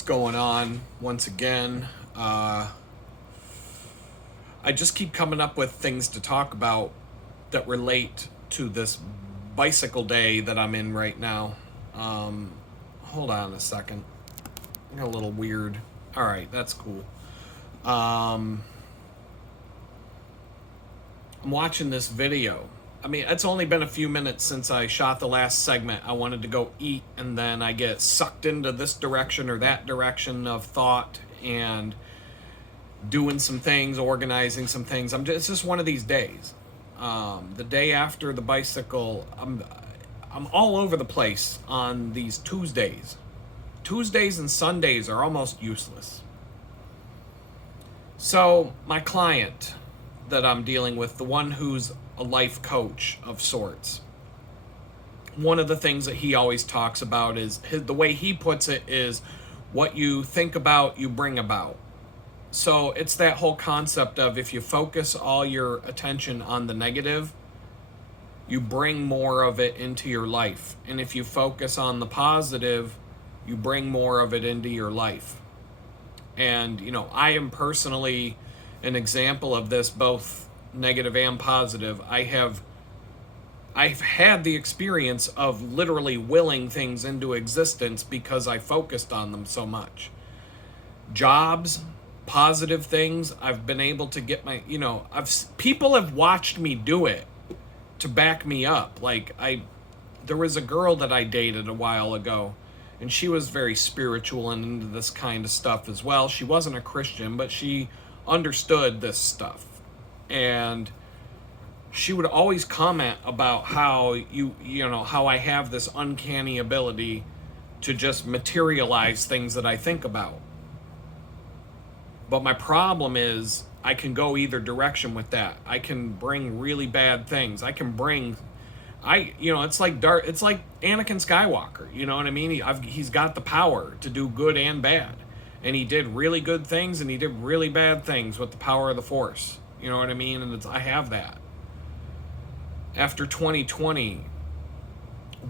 What's going on once again? I just keep coming up with things to talk about that relate to this bicycle day that I'm in right now. Hold on a second. A little weird. All right, that's cool. I'm watching this video. I mean, it's only been a few minutes since I shot the last segment. I wanted to go eat, and then I get sucked into this direction or that direction of thought and doing some things, organizing some things. It's just one of these days. The day after the bicycle, I'm all over the place on these Tuesdays. Tuesdays and Sundays are almost useless. So my client that I'm dealing with, the one who's a life coach of sorts, one of the things that he always talks about is the way he puts it is what you think about, you bring about. So it's that whole concept of if you focus all your attention on the negative, you bring more of it into your life. And if you focus on the positive, you bring more of it into your life. And, I am personally an example of this, both negative and positive. I've had the experience of literally willing things into existence because I focused on them so much. Jobs, positive things, I've been able to get people have watched me do it to back me up. There was a girl that I dated a while ago, and she was very spiritual and into this kind of stuff as well. She wasn't a Christian, but she understood this stuff. And she would always comment about how how I have this uncanny ability to just materialize things that I think about. But my problem is I can go either direction with that. I can bring really bad things. It's like Anakin Skywalker, you know what I mean? He's got the power to do good and bad. And he did really good things and he did really bad things with the power of the Force. You know what I mean? And I have that. After 2020,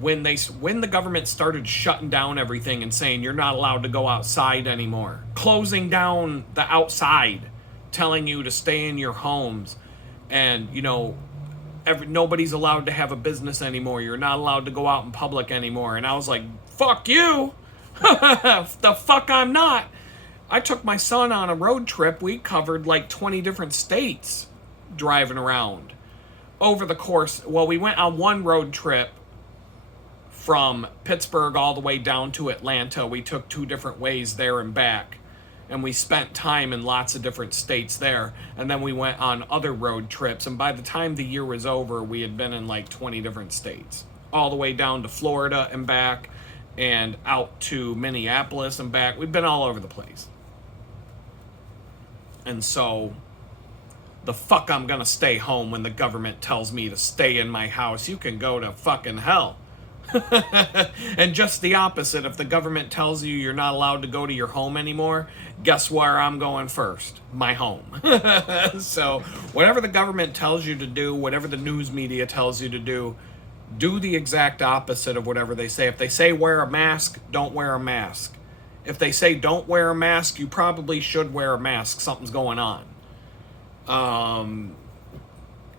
when the government started shutting down everything and saying you're not allowed to go outside anymore, closing down the outside, telling you to stay in your homes, and nobody's allowed to have a business anymore. You're not allowed to go out in public anymore. And I was like, fuck you. The fuck I'm not. I took my son on a road trip. We covered like 20 different states driving around over the course. Well, we went on one road trip from Pittsburgh all the way down to Atlanta. We took 2 different ways there and back. And we spent time in lots of different states there. And then we went on other road trips. And by the time the year was over, we had been in like 20 different states. All the way down to Florida and back, and out to Minneapolis and back. We've been all over the place. And so, the fuck I'm gonna stay home when the government tells me to stay in my house? You can go to fucking hell. And just the opposite, if the government tells you you're not allowed to go to your home anymore, guess where I'm going first? My home. So whatever the government tells you to do, whatever the news media tells you to do the exact opposite of whatever they say. If they say wear a mask, don't wear a mask. If they say don't wear a mask, you probably should wear a mask. Something's going on.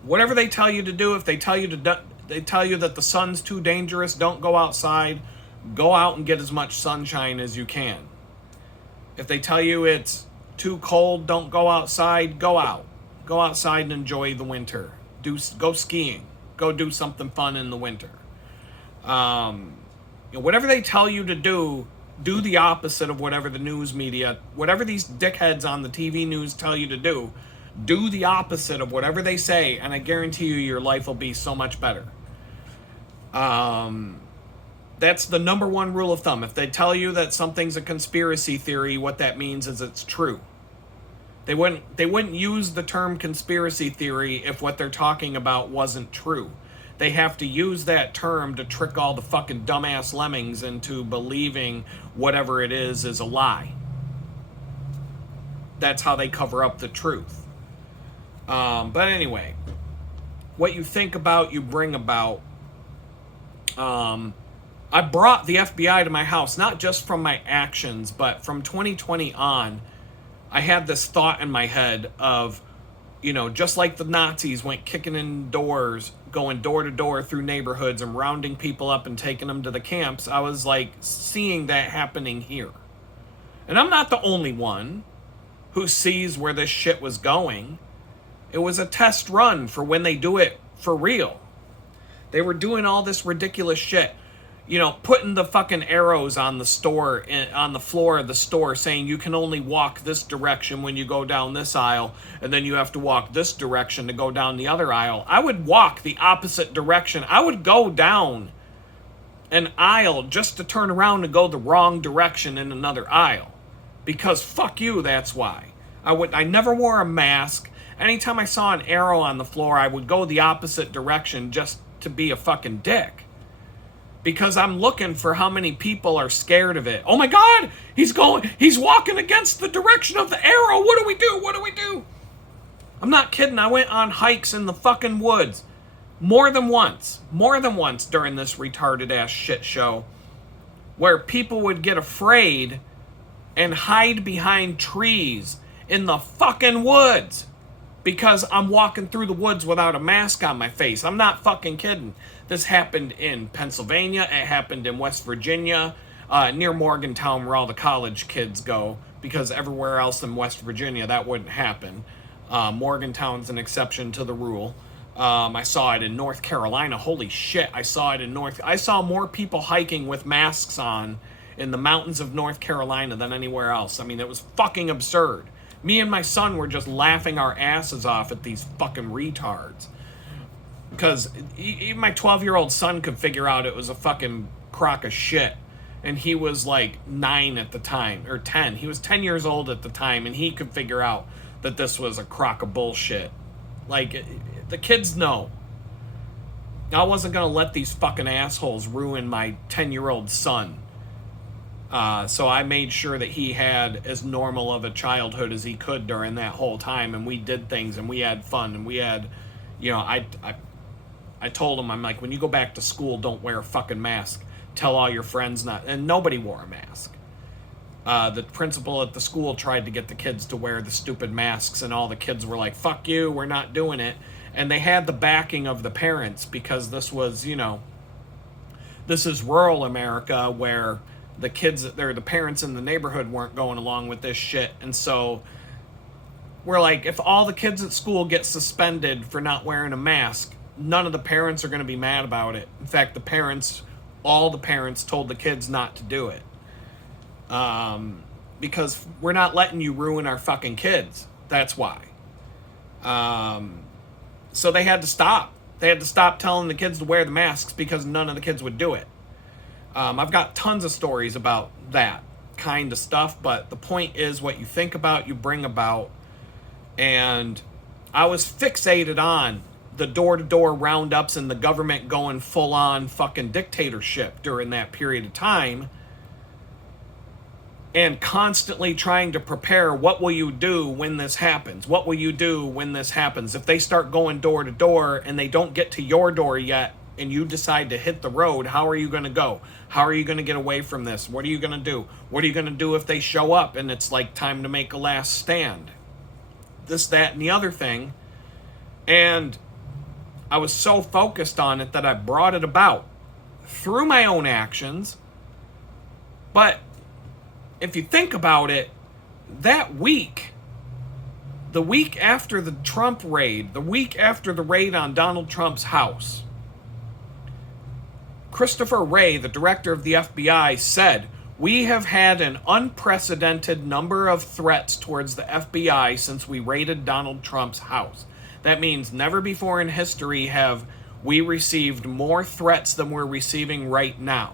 Whatever they tell you to do, if they tell you that the sun's too dangerous, don't go outside. Go out and get as much sunshine as you can. If they tell you it's too cold, don't go outside. Go out. Go outside and enjoy the winter. Go skiing. Go do something fun in the winter. Whatever they tell you to do the opposite of whatever the news media, whatever these dickheads on the TV news tell you to do the opposite of whatever they say, and I guarantee you your life will be so much better. That's the number one rule of thumb. If they tell you that something's a conspiracy theory, what that means is it's true. They wouldn't use the term conspiracy theory if what they're talking about wasn't true. They have to use that term to trick all the fucking dumbass lemmings into believing whatever it is a lie. That's how they cover up the truth. But anyway, what you think about, you bring about. I brought the FBI to my house, not just from my actions, but from 2020 on. I had this thought in my head of, just like the Nazis went kicking in doors, going door to door through neighborhoods and rounding people up and taking them to the camps, I was like seeing that happening here. And I'm not the only one who sees where this shit was going. It was a test run for when they do it for real. They were doing all this ridiculous shit. Putting the fucking arrows on the store, on the floor of the store, saying you can only walk this direction when you go down this aisle, and then you have to walk this direction to go down the other aisle. I would walk the opposite direction. I would go down an aisle just to turn around and go the wrong direction in another aisle. Because fuck you, that's why. I never wore a mask. Anytime I saw an arrow on the floor, I would go the opposite direction just to be a fucking dick. Because I'm looking for how many people are scared of it. Oh my God, he's walking against the direction of the arrow. What do we do? What do we do? I'm not kidding. I went on hikes in the fucking woods more than once during this retarded ass shit show where people would get afraid and hide behind trees in the fucking woods because I'm walking through the woods without a mask on my face. I'm not fucking kidding. This happened in Pennsylvania. It happened in West Virginia, near Morgantown, where all the college kids go, because everywhere else in West Virginia, that wouldn't happen. Morgantown's an exception to the rule. I saw it in North Carolina. Holy shit, I saw more people hiking with masks on in the mountains of North Carolina than anywhere else. I mean, it was fucking absurd. Me and my son were just laughing our asses off at these fucking retards. Because even my 12-year-old son could figure out it was a fucking crock of shit. And he was like 9 at the time, or 10. He was 10 years old at the time, and he could figure out that this was a crock of bullshit. Like, the kids know. I wasn't going to let these fucking assholes ruin my 10-year-old son. So I made sure that he had as normal of a childhood as he could during that whole time. And we did things, and we had fun, and we had, I told him, I'm like, when you go back to school, don't wear a fucking mask. Tell all your friends not. And nobody wore a mask. The principal at the school tried to get the kids to wear the stupid masks, and all the kids were like, fuck you, we're not doing it. And they had the backing of the parents, because this was, this is rural America where the parents in the neighborhood weren't going along with this shit. And so we're like, if all the kids at school get suspended for not wearing a mask, none of the parents are going to be mad about it. In fact, all the parents told the kids not to do it. Because we're not letting you ruin our fucking kids. That's why. So they had to stop. They had to stop telling the kids to wear the masks because none of the kids would do it. I've got tons of stories about that kind of stuff, but the point is, what you think about, you bring about. And I was fixated on the door-to-door roundups and the government going full-on fucking dictatorship during that period of time, and constantly trying to prepare, what will you do when this happens? What will you do when this happens? If they start going door to door and they don't get to your door yet and you decide to hit the road, how are you going to go? How are you going to get away from this? What are you going to do? What are you going to do if they show up and it's like time to make a last stand? This, that, and the other thing. And I was so focused on it that I brought it about through my own actions. But if you think about it, that week, the week after the Trump raid, the week after the raid on Donald Trump's house, Christopher Wray, the director of the FBI, said, "We have had an unprecedented number of threats towards the FBI since we raided Donald Trump's house." That means never before in history have we received more threats than we're receiving right now.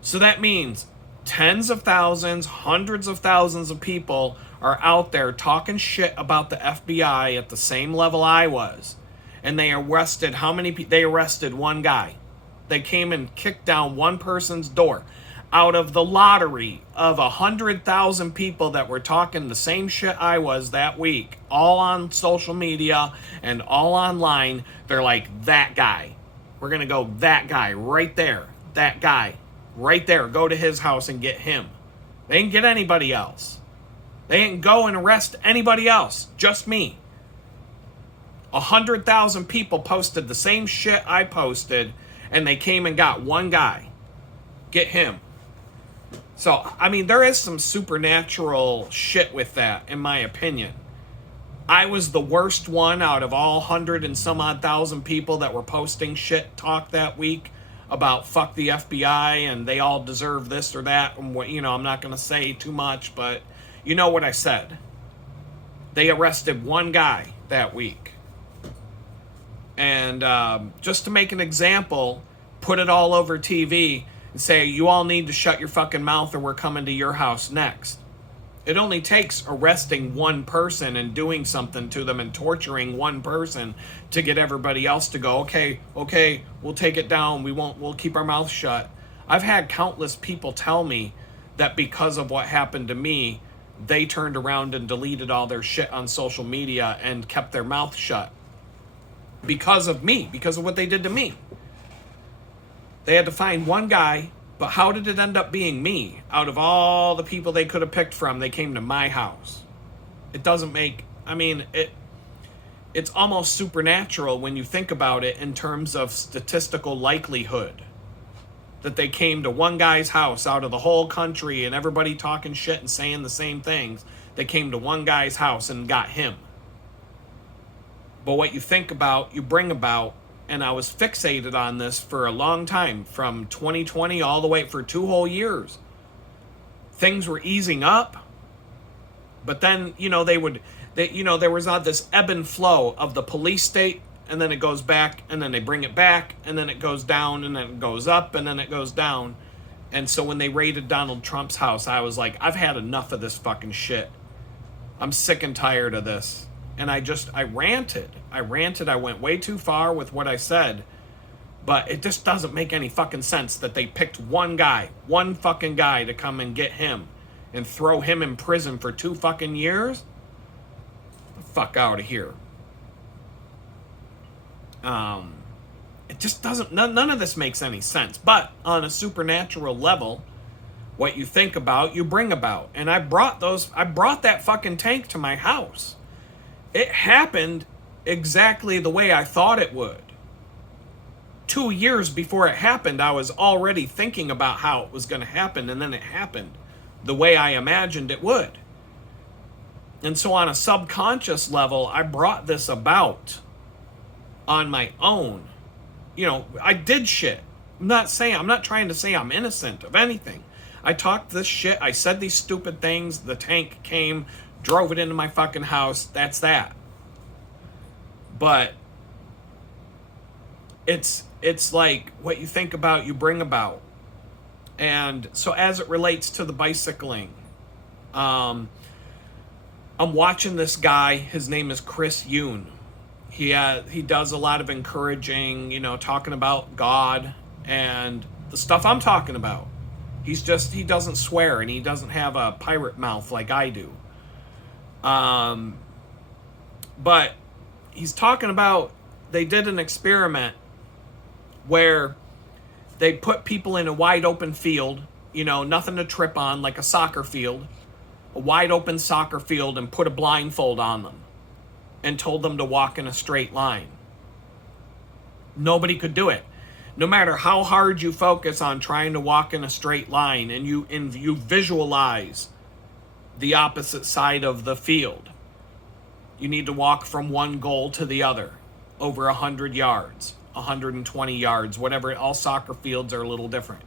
So that means tens of thousands, hundreds of thousands of people are out there talking shit about the FBI at the same level I was. And they arrested how many people? They arrested one guy. They came and kicked down one person's door. Out of the lottery of 100,000 people that were talking the same shit I was that week, all on social media and all online, they're like, that guy. We're going to go that guy right there. That guy right there. Go to his house and get him. They didn't get anybody else. They didn't go and arrest anybody else. Just me. 100,000 people posted the same shit I posted, and they came and got one guy. Get him. So, I mean, there is some supernatural shit with that, in my opinion. I was the worst one out of all 100 and some odd thousand people that were posting shit talk that week about fuck the FBI and they all deserve this or that. And what, you know, I'm not going to say too much, but you know what I said. They arrested one guy that week. And just to make an example, put it all over TV and say, you all need to shut your fucking mouth or we're coming to your house next. It only takes arresting one person and doing something to them and torturing one person to get everybody else to go, okay, we'll take it down. We'll keep our mouth shut. I've had countless people tell me that because of what happened to me, they turned around and deleted all their shit on social media and kept their mouth shut. Because of me, because of what they did to me. They had to find one guy, but how did it end up being me? Out of all the people they could have picked from, they came to my house. It doesn't make, I mean, it's almost supernatural when you think about it in terms of statistical likelihood. That they came to one guy's house out of the whole country and everybody talking shit and saying the same things. They came to one guy's house and got him. But what you think about, you bring about, and I was fixated on this for a long time, from 2020 all the way for 2 whole years. Things were easing up, but then, you know, there was this ebb and flow of the police state, and then it goes back, and then they bring it back, and then it goes down, and then it goes up, and then it goes down. And so when they raided Donald Trump's house, I was like, I've had enough of this fucking shit. I'm sick and tired of this. And I ranted. I went way too far with what I said. But it just doesn't make any fucking sense that they picked one fucking guy to come and get him and throw him in prison for 2 fucking years. The fuck out of here. It just doesn't, none of this makes any sense. But on a supernatural level, what you think about, you bring about. And I brought that fucking tank to my house. It happened exactly the way I thought it would. 2 years before it happened, I was already thinking about how it was going to happen, and then it happened the way I imagined it would. And so on a subconscious level, I brought this about on my own. You know, I did shit. I'm not trying to say I'm innocent of anything. I talked this shit. I said these stupid things. The tank came, drove it into my fucking house. That's that. But it's like what you think about, you bring about. And so as it relates to the bicycling, I'm watching this guy. His name is Chris Yoon. He does a lot of encouraging, talking about God and the stuff I'm talking about. He doesn't swear, and he doesn't have a pirate mouth like I do. But he's talking about, they did an experiment where they put people in a wide open field, nothing to trip on, like a soccer field, a wide open soccer field, and put a blindfold on them and told them to walk in a straight line. Nobody could do it. No matter how hard you focus on trying to walk in a straight line and you visualize the opposite side of the field, you need to walk from one goal to the other over 100 yards, 120 yards, whatever. All soccer fields are a little different.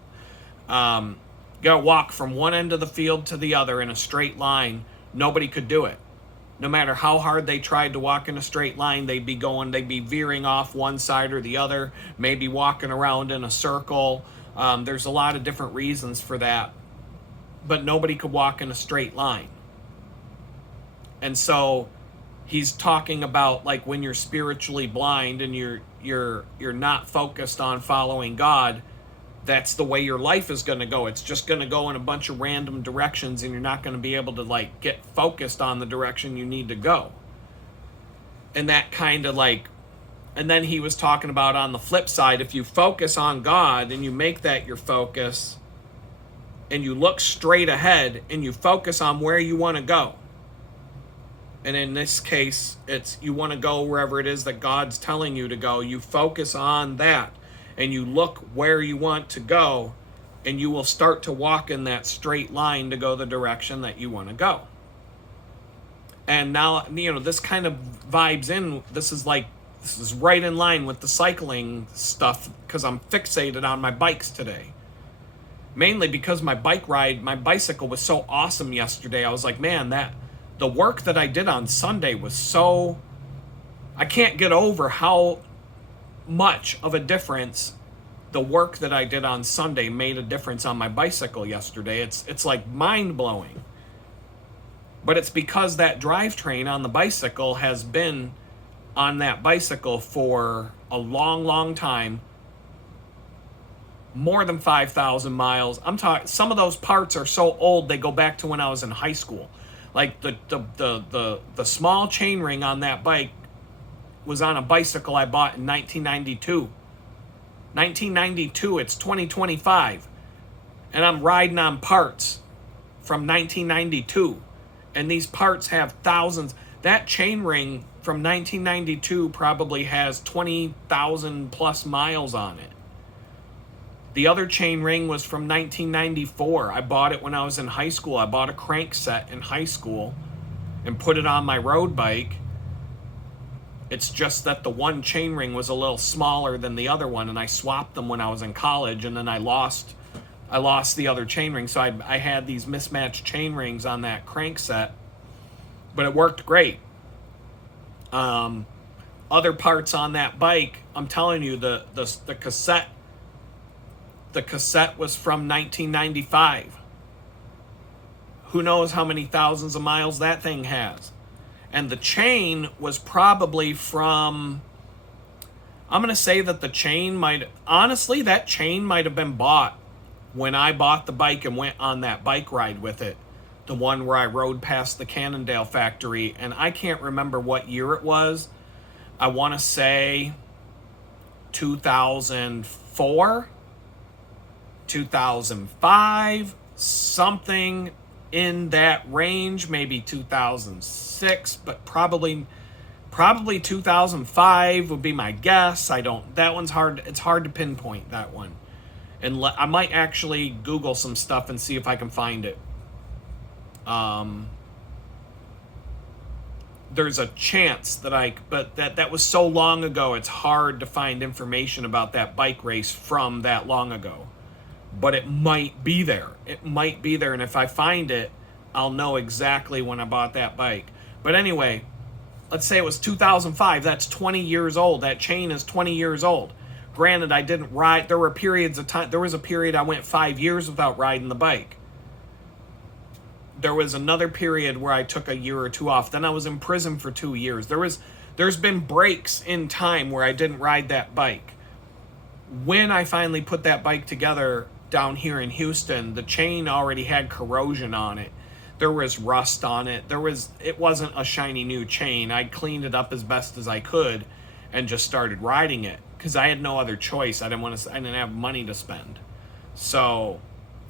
You gotta walk from one end of the field to the other in a straight line. Nobody could do it. No matter how hard they tried to walk in a straight line, they'd be veering off one side or the other, maybe walking around in a circle. There's a lot of different reasons for that, but nobody could walk in a straight line. And so he's talking about, like, when you're spiritually blind and you're not focused on following God, that's the way your life is going to go. It's just going to go in a bunch of random directions, and you're not going to be able to, get focused on the direction you need to go. And that kind of, And then he was talking about on the flip side, if you focus on God and you make that your focus and you look straight ahead and you focus on where you want to go. And in this case, it's you want to go wherever it is that God's telling you to go. You focus on that and you look where you want to go, and you will start to walk in that straight line to go the direction that you want to go. And now, this kind of vibes in. This is right in line with the cycling stuff, because I'm fixated on my bikes today. Mainly because my bicycle was so awesome yesterday. I was like, man, the work that I did on Sunday was so, I can't get over how much of a difference the work that I did on Sunday made a difference on my bicycle yesterday. It's like mind-blowing. But it's because that drivetrain on the bicycle has been on that bicycle for a long, long time. More than 5,000 miles. I'm talking, some of those parts are so old they go back to when I was in high school. Like the small chain ring on that bike was on a bicycle I bought in 1992. 1992, it's 2025. And I'm riding on parts from 1992. And these parts have thousands. That chain ring from 1992 probably has 20,000 plus miles on it. The other chain ring was from 1994. I bought it when I was in high school. I bought a crank set in high school and put it on my road bike. It's just that the one chain ring was a little smaller than the other one, and I swapped them when I was in college, and then I lost the other chain ring. So I had these mismatched chain rings on that crank set, but it worked great. Other parts on that bike, I'm telling you, the cassette was from 1995. Who knows how many thousands of miles that thing has? And the chain was probably from, I'm going to say that that chain might have been bought when I bought the bike and went on that bike ride with it. The one where I rode past the Cannondale factory, and I can't remember what year it was. I want to say 2004, 2005, something in that range, maybe 2006, but probably 2005 would be my guess. That one's hard. It's hard to pinpoint that one. And I might actually Google some stuff and see if I can find it. There's a chance but that was so long ago, it's hard to find information about that bike race from that long ago. But it might be there. And if I find it, I'll know exactly when I bought that bike. But anyway, let's say it was 2005. That's 20 years old. That chain is 20 years old. Granted, I didn't ride. There were periods of time. There was a period I went 5 years without riding the bike. There was another period where I took a year or two off. Then I was in prison for 2 years. There's been breaks in time where I didn't ride that bike. When I finally put that bike together down here in Houston, the chain already had corrosion on it. There was rust on it. It wasn't a shiny new chain. I cleaned it up as best as I could and just started riding it because I had no other choice. I didn't have money to spend. So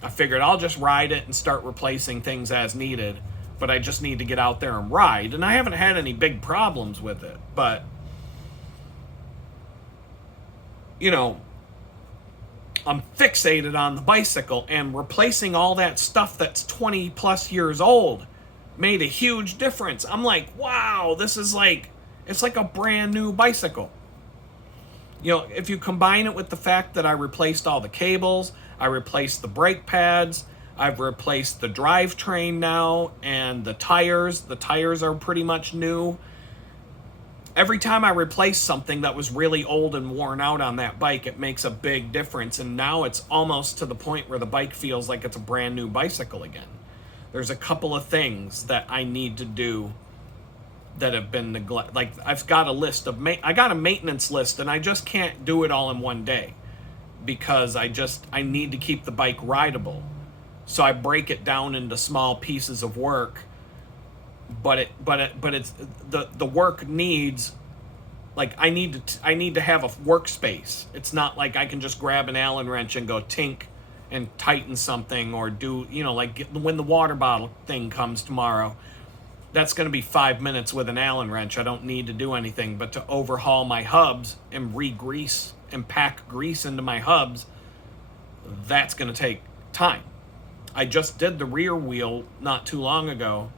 I figured I'll just ride it and start replacing things as needed, but I just need to get out there and ride. And I haven't had any big problems with it, but I'm fixated on the bicycle, and replacing all that stuff that's 20 plus years old made a huge difference. I'm like, wow, it's like a brand new bicycle. If you combine it with the fact that I replaced all the cables, I replaced the brake pads, I've replaced the drivetrain now, and the tires are pretty much new. Every time I replace something that was really old and worn out on that bike, it makes a big difference. And now it's almost to the point where the bike feels like it's a brand new bicycle again. There's a couple of things that I need to do that have been neglected. Like I've got a list of, I got a maintenance list, and I just can't do it all in one day because I need to keep the bike rideable. So I break it down into small pieces of work. But it's the work needs Like I need to have a workspace. It's not like I can just grab an Allen wrench and go tink and tighten something, or do, like when the water bottle thing comes tomorrow, that's going to be 5 minutes with an Allen wrench. I don't need to do anything, but to overhaul my hubs and re-grease and pack grease into my hubs, that's going to take time. I just did the rear wheel not too long ago.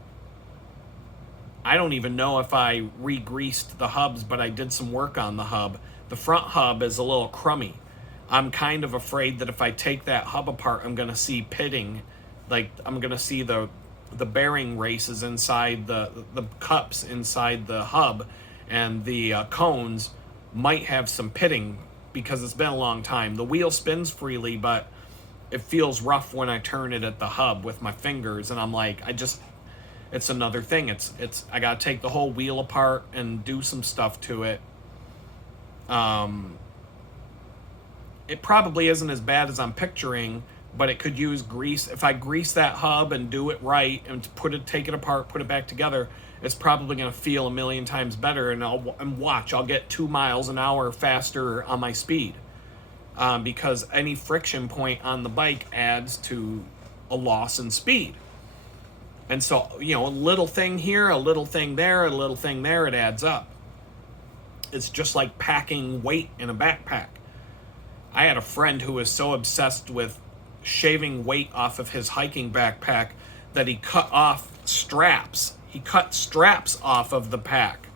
I don't even know if I re-greased the hubs, but I did some work on the hub. The front hub is a little crummy. I'm kind of afraid that if I take that hub apart, I'm going to see pitting. Like, I'm going to see the bearing races inside the cups inside the hub, and the cones might have some pitting because it's been a long time. The wheel spins freely, but it feels rough when I turn it at the hub with my fingers, and I'm like, it's another thing. It's I gotta take the whole wheel apart and do some stuff to it. It probably isn't as bad as I'm picturing, but it could use grease. If I grease that hub and do it right and take it apart, put it back together, it's probably gonna feel a million times better. And I'll get 2 miles an hour faster on my speed, because any friction point on the bike adds to a loss in speed. And so, a little thing here, a little thing there, a little thing there, it adds up. It's just like packing weight in a backpack. I had a friend who was so obsessed with shaving weight off of his hiking backpack that he cut off straps. He cut straps off of the pack.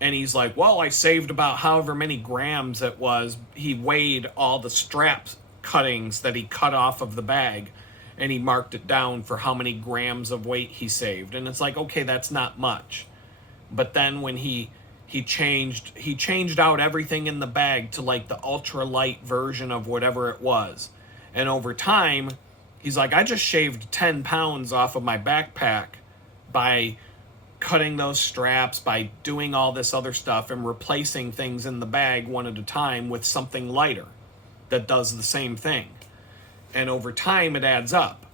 And he's like, well, I saved about however many grams it was. He weighed all the strap cuttings that he cut off of the bag, and he marked it down for how many grams of weight he saved. And it's like, okay, that's not much. But then when he changed out everything in the bag to like the ultra light version of whatever it was. And over time, he's like, I just shaved 10 pounds off of my backpack by cutting those straps, by doing all this other stuff and replacing things in the bag one at a time with something lighter that does the same thing. And over time, it adds up.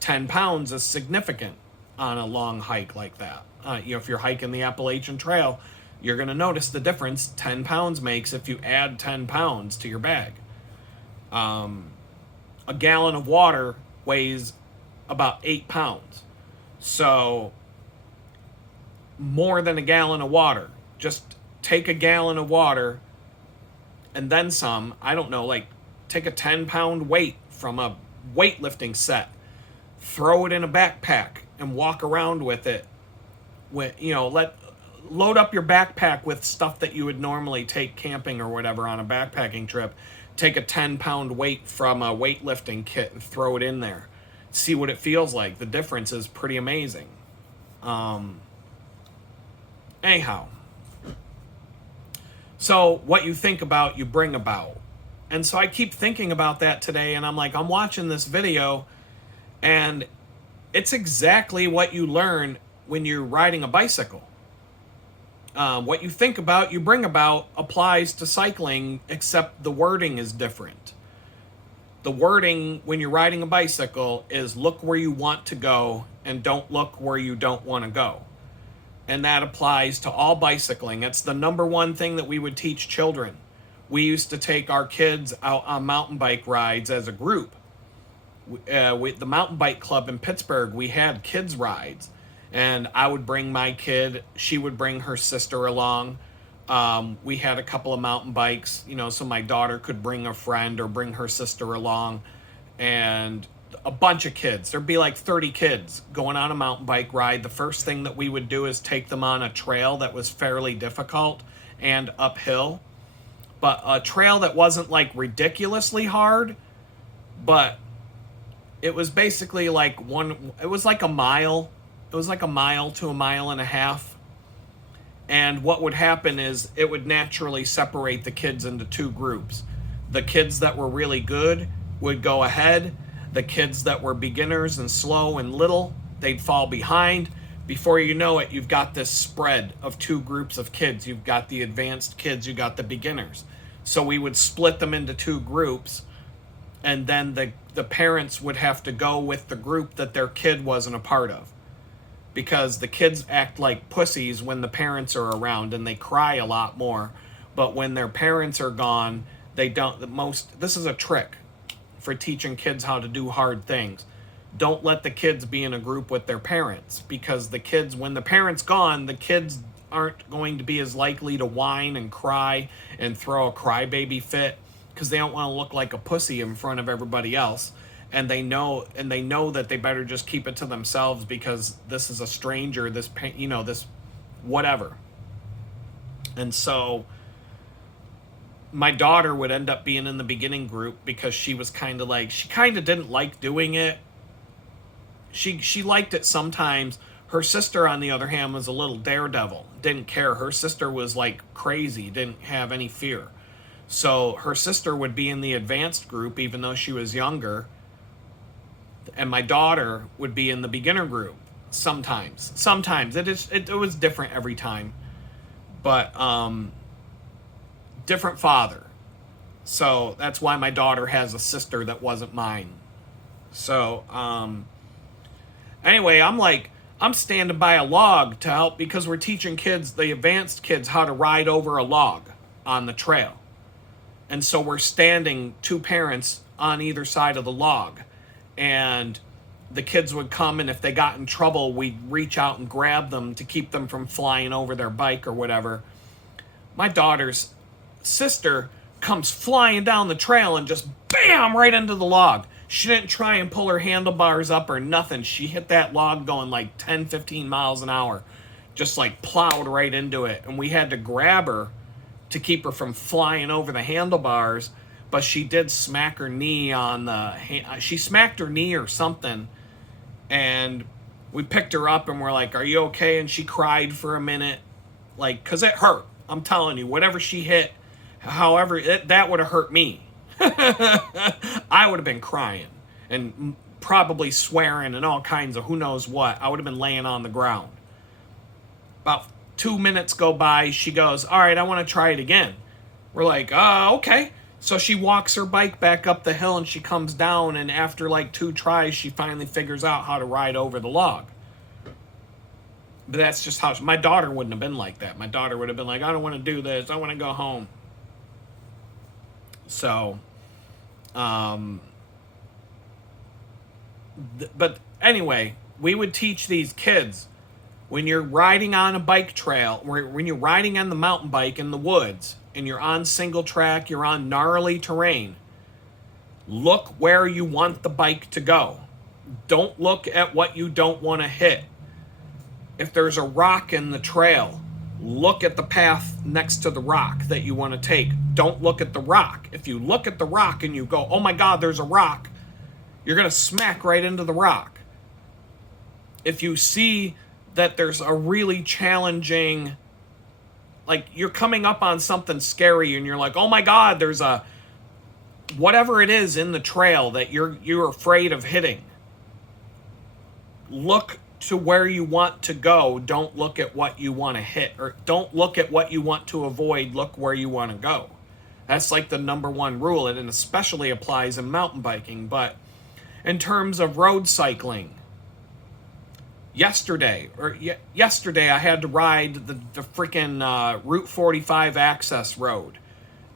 10 pounds is significant on a long hike like that. If you're hiking the Appalachian Trail, you're going to notice the difference 10 pounds makes if you add 10 pounds to your bag. A gallon of water weighs about 8 pounds. So, more than a gallon of water. Just take a gallon of water and then some. I don't know, like take a 10-pound weight from a weightlifting set, throw it in a backpack and walk around with it. Load up your backpack with stuff that you would normally take camping or whatever on a backpacking trip. Take a 10-pound weight from a weightlifting kit and throw it in there. See what it feels like. The difference is pretty amazing. Anyhow, so what you think about, you bring about. And so I keep thinking about that today, and I'm like, I'm watching this video, and it's exactly what you learn when you're riding a bicycle. What you think about, you bring about applies to cycling, except the wording is different. The wording when you're riding a bicycle is look where you want to go and don't look where you don't want to go. And that applies to all bicycling. It's the number one thing that we would teach children. We used to take our kids out on mountain bike rides as a group. With the mountain bike club in Pittsburgh, we had kids rides. And I would bring my kid, she would bring her sister along. We had a couple of mountain bikes, so my daughter could bring a friend or bring her sister along. And a bunch of kids, there'd be like 30 kids going on a mountain bike ride. The first thing that we would do is take them on a trail that was fairly difficult and uphill. But a trail that wasn't like ridiculously hard, but it was basically like it was like a mile. It was like a mile to a mile and a half. And what would happen is it would naturally separate the kids into two groups. The kids that were really good would go ahead. The kids that were beginners and slow and little, they'd fall behind. Before you know it, you've got this spread of two groups of kids. You've got the advanced kids, you've got the beginners. So we would split them into two groups, and then the parents would have to go with the group that their kid wasn't a part of. because the kids act like pussies when the parents are around, and they cry a lot more. But when their parents are gone, they don't. This is a trick for teaching kids how to do hard things. Don't let the kids be in a group with their parents, because the kids, when the parents gone, the kids aren't going to be as likely to whine and cry and throw a crybaby fit, because they don't want to look like a pussy in front of everybody else. And they know that they better just keep it to themselves, because this is a stranger, this whatever. And so my daughter would end up being in the beginning group, because she kind of didn't like doing it. She liked it sometimes. Her sister, on the other hand, was a little daredevil. Didn't care. Her sister was like crazy, didn't have any fear. So her sister would be in the advanced group, even though she was younger. And my daughter would be in the beginner group sometimes. It was different every time. But different father. So that's why my daughter has a sister that wasn't mine. So anyway, I'm standing by a log to help, because we're teaching kids, the advanced kids, how to ride over a log on the trail. And so we're standing, two parents on either side of the log. And the kids would come, and if they got in trouble, we'd reach out and grab them to keep them from flying over their bike or whatever. My daughter's sister comes flying down the trail and just bam, right into the log. She didn't try and pull her handlebars up or nothing. She hit that log going like 10, 15 miles an hour. Just like plowed right into it. And we had to grab her to keep her from flying over the handlebars. But she did smack her knee on she smacked her knee or something. And we picked her up and we're like, "Are you okay?" And she cried for a minute. Like, because it hurt. I'm telling you, whatever she hit, however, that would have hurt me. I would have been crying and probably swearing and all kinds of who knows what. I would have been laying on the ground. About 2 minutes go by. She goes, "All right, I want to try it again." We're like, okay. So she walks her bike back up the hill, and she comes down, and after like 2 tries, she finally figures out how to ride over the log. But that's just how my daughter wouldn't have been like that. My daughter would have been like, "I don't want to do this. I want to go home." So, but anyway, we would teach these kids, when you're riding on a bike trail, when you're riding on the mountain bike in the woods, and you're on single track, you're on gnarly terrain, look where you want the bike to go. Don't look at what you don't want to hit. If there's a rock in the trail, look at the path next to the rock that you want to take. Don't look at the rock. If you look at the rock and you go, "Oh my God, there's a rock," you're going to smack right into the rock. If you see that there's a really challenging, like you're coming up on something scary and you're like, "Oh my God, there's a," whatever it is in the trail that you're afraid of hitting, look to where you want to go. Don't look at what you want to hit, or don't look at what you want to avoid. Look where you want to go. That's like the number one rule, and it especially applies in mountain biking. But in terms of road cycling, yesterday I had to ride the freaking Route 45 access road.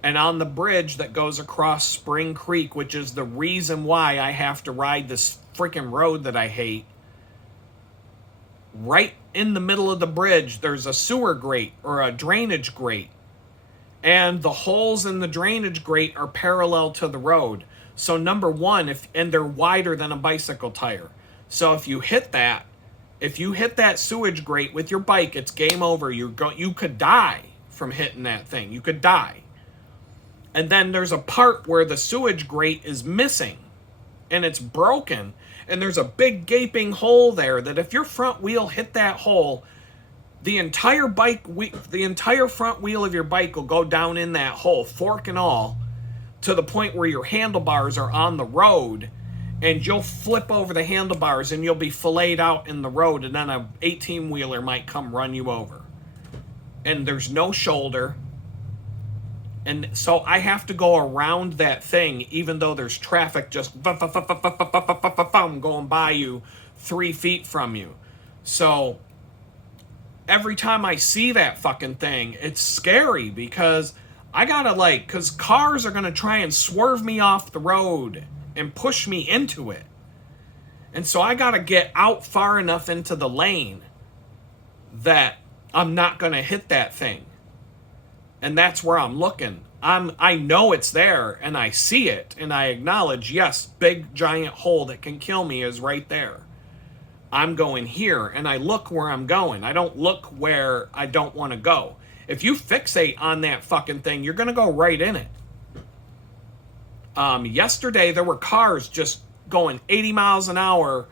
And on the bridge that goes across Spring Creek, which is the reason why I have to ride this freaking road that I hate, right in the middle of the bridge, there's a sewer grate or a drainage grate. And the holes in the drainage grate are parallel to the road. So number one, and they're wider than a bicycle tire. So if you hit that sewage grate with your bike, it's game over. You could die from hitting that thing. You could die. And then there's a part where the sewage grate is missing and it's broken. And there's a big gaping hole there that if your front wheel hit that hole, the entire front wheel of your bike will go down in that hole, fork and all, to the point where your handlebars are on the road, and you'll flip over the handlebars and you'll be filleted out in the road, and then a 18-wheeler might come run you over. And there's no shoulder. And so I have to go around that thing, even though there's traffic just going by you 3 feet from you. So every time I see that fucking thing, it's scary because I gotta because cars are gonna try and swerve me off the road and push me into it. And so I gotta get out far enough into the lane that I'm not gonna hit that thing. And that's where I'm looking. I know it's there and I see it and I acknowledge, yes, big giant hole that can kill me is right there. I'm going here and I look where I'm going. I don't look where I don't want to go. If you fixate on that fucking thing, you're going to go right in it. Yesterday, there were cars just going 80 miles an hour,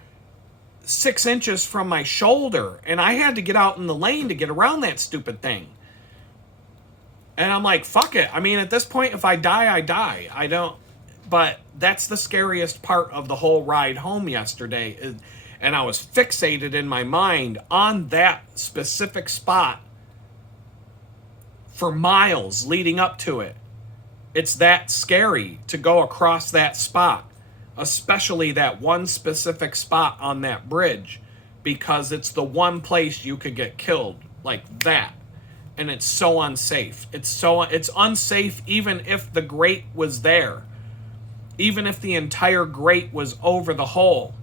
6 inches from my shoulder, and I had to get out in the lane to get around that stupid thing. And I'm like, fuck it. I mean, at this point, if I die, I die. I don't... But that's the scariest part of the whole ride home yesterday. And I was fixated in my mind on that specific spot for miles leading up to it. It's that scary to go across that spot, especially that one specific spot on that bridge, because it's the one place you could get killed like that. And it's so unsafe. It's unsafe even if the grate was there. Even if the entire grate was over the hole.